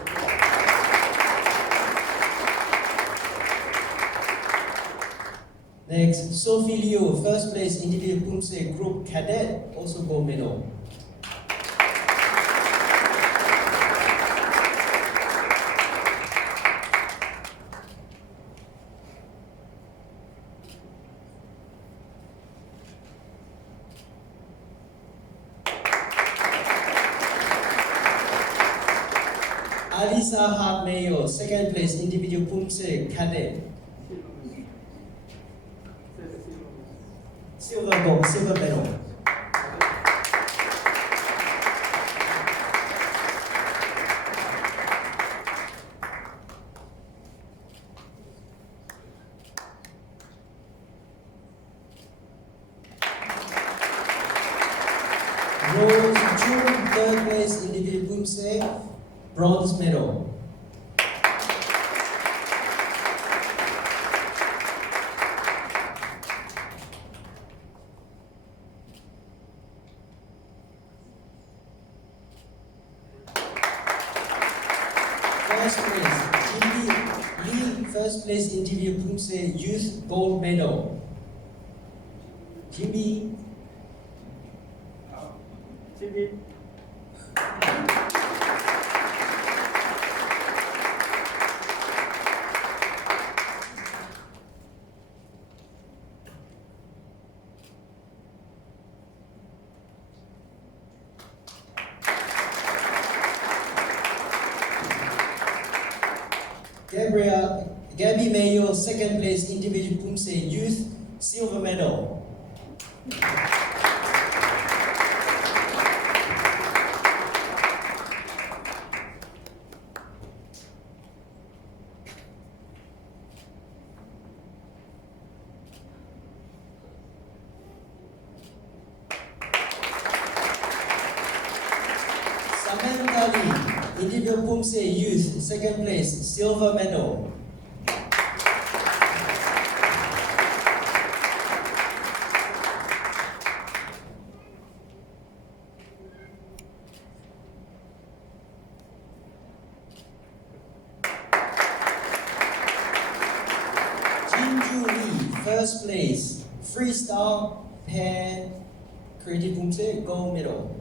Next, Sophie Liu, first place individual Pumse group cadet, also gold medal. Alisa Hart Mayo, second place individual Pumse cadet. Silver medal. Rose June, third place individual Pumse, bronze medal. First place, Lee, first place individual Pumse youth gold medal. Jimmy. Jimmy. Gabby Mayo, second place individual Pumse youth silver medal. Samantha Lee, individual Pumse youth second place silver medal. First place, freestyle pair creative Pumse gold medal.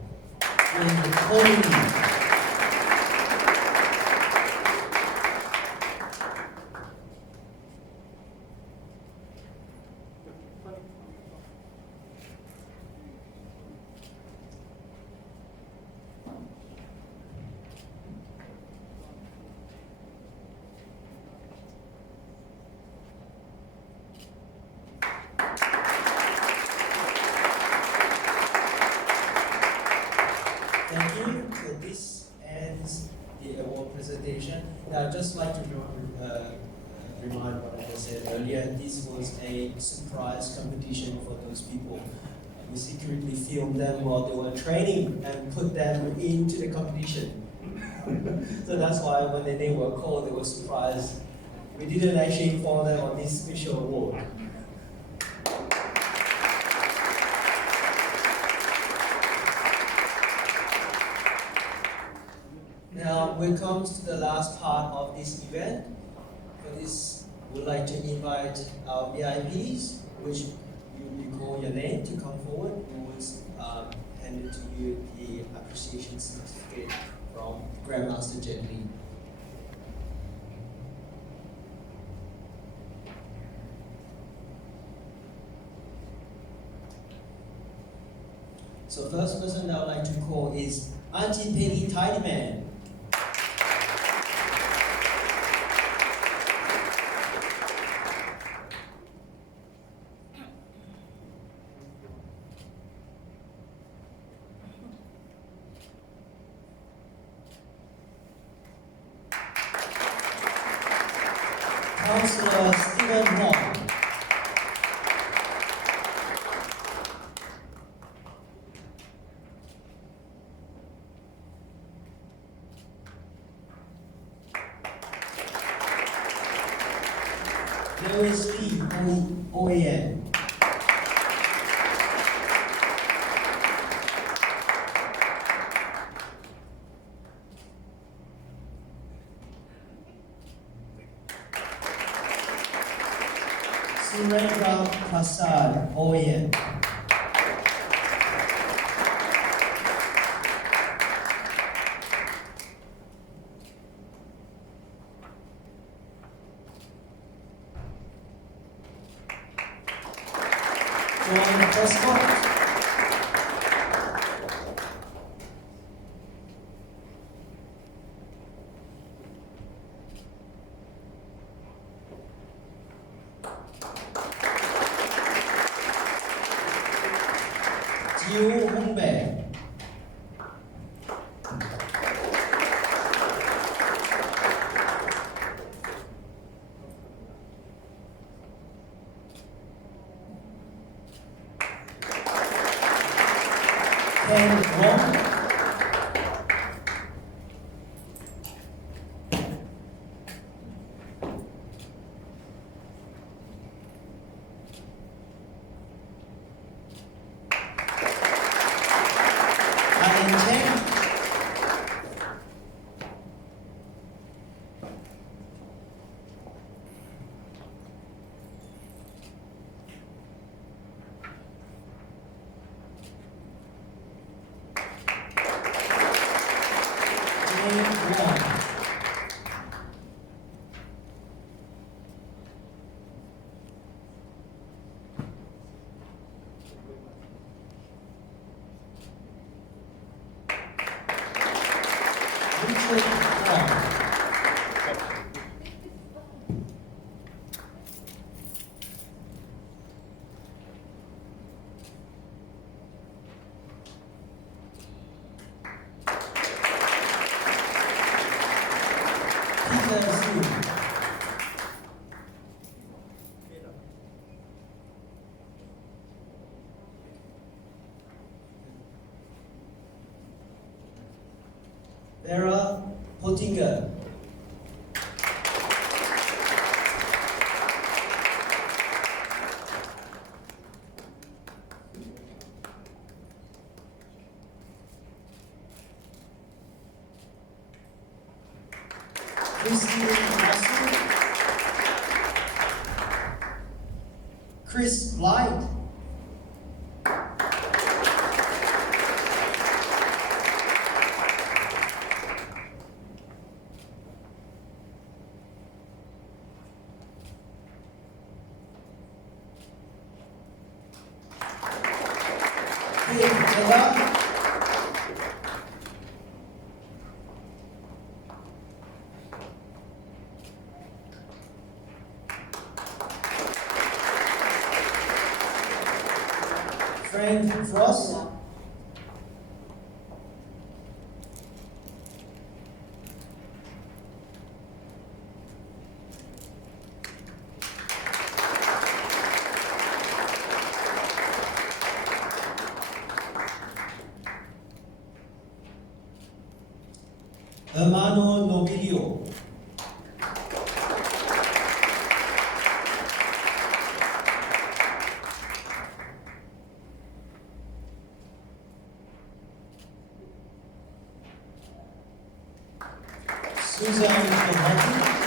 Thank you. So this ends the award presentation. Now I'd just like to remind what I said earlier. This was a surprise competition for those people. We secretly filmed them while they were training and put them into the competition. So that's why when their name were called, they were surprised. We didn't actually inform them on this special award. Now we come to the last part of this event. For this, we'd like to invite our VIPs, which you call your name to come forward. We will hand it to you the appreciation certificate from Grandmaster Jet Li. So first person I would like to call is Auntie Peggy Tidyman. Councillor Stephen Wong. Lewis Lee, OAM. Surendra Prasad, OAM. John Prescott. Woong. Kang. Vera Pottinger. Chris Light. Frank Frost. Hermano Novilio. Susan Martin.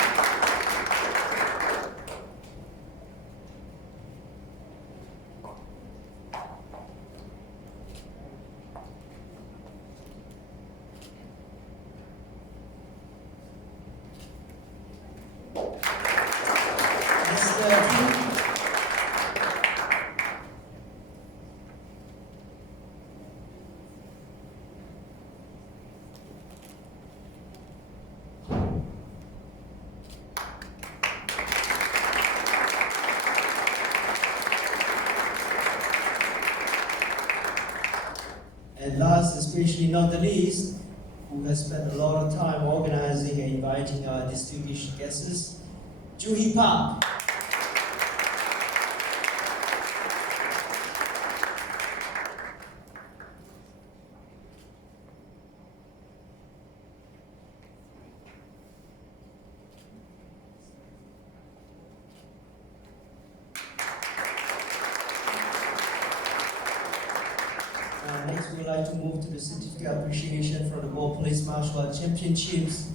And last, especially not the least, who has spent a lot of time organizing and inviting our distinguished guests, Joo-hee Park. Next, we would like to move to the certificate of appreciation for the World Police Martial Arts Championships,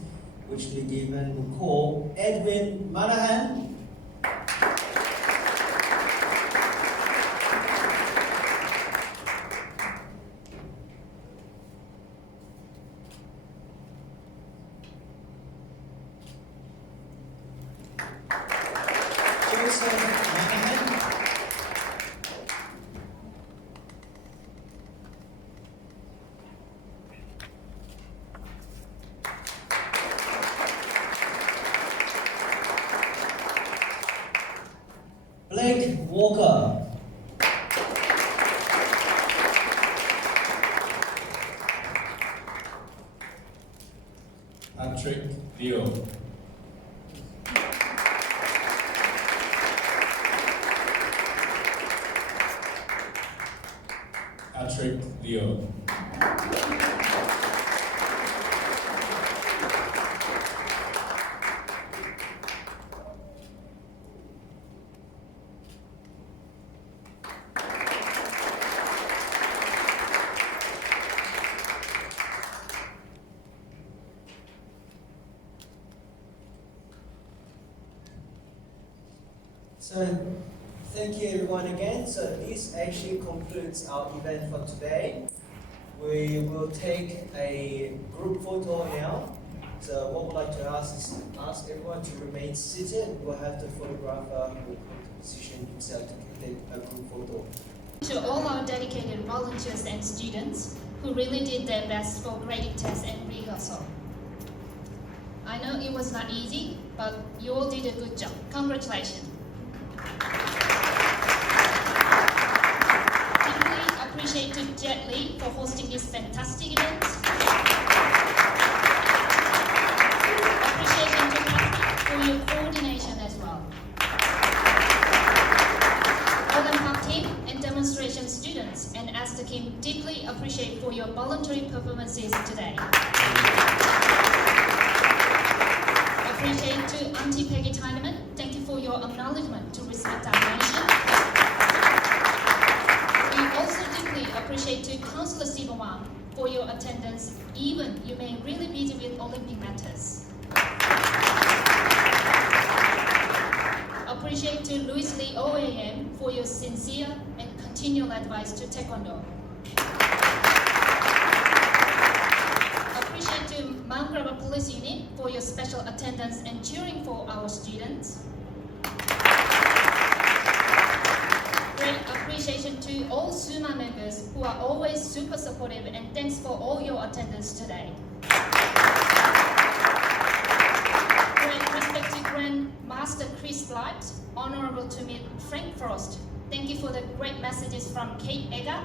which will be given to call Edwin Manahan. Blake Walker. Patrick Leo. Patrick Leo. So, thank you everyone again. So this actually concludes our event for today. We will take a group photo now. So what we'd like to ask is ask everyone to remain seated. We'll have the photographer who will position himself to take a group photo. To all our dedicated volunteers and students who really did their best for grading tests and rehearsal. I know it was not easy, but you all did a good job. Congratulations. Deeply appreciate to Jet Li for hosting this fantastic event. Appreciation to Patrick for your coordination as well. Olympic team and demonstration students and as the team deeply appreciate for your voluntary performances today. Appreciate to Auntie Peggy Tyneman. Thank you for your acknowledgement to respect our nation. We also deeply appreciate to Councillor Stephen Wang for your attendance, even you may really be busy with Olympic matters. Appreciate to Louis Lee OAM for your sincere and continual advice to Taekwondo. Appreciate to Mount Grava Police Unit for your special attendance and cheering for our students. Great appreciation to all SUMA members who are always super supportive and thanks for all your attendance today. Great respect to Grand Master Chris Blight, honorable to meet Frank Frost. Thank you for the great messages from Kate Egger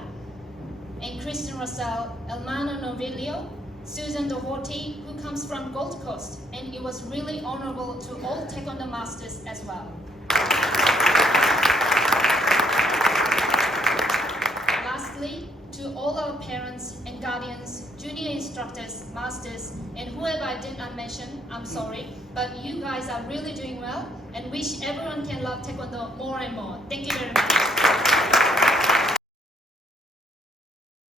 and Kristen Russell, Elmano Novilio, Susan Doherty, who comes from Gold Coast, and it was really honorable to all Taekwondo masters as well. Lastly, to all our parents and guardians, junior instructors, masters, and whoever I did not mention, I'm sorry, but you guys are really doing well, and wish everyone can love Taekwondo more and more. Thank you very much.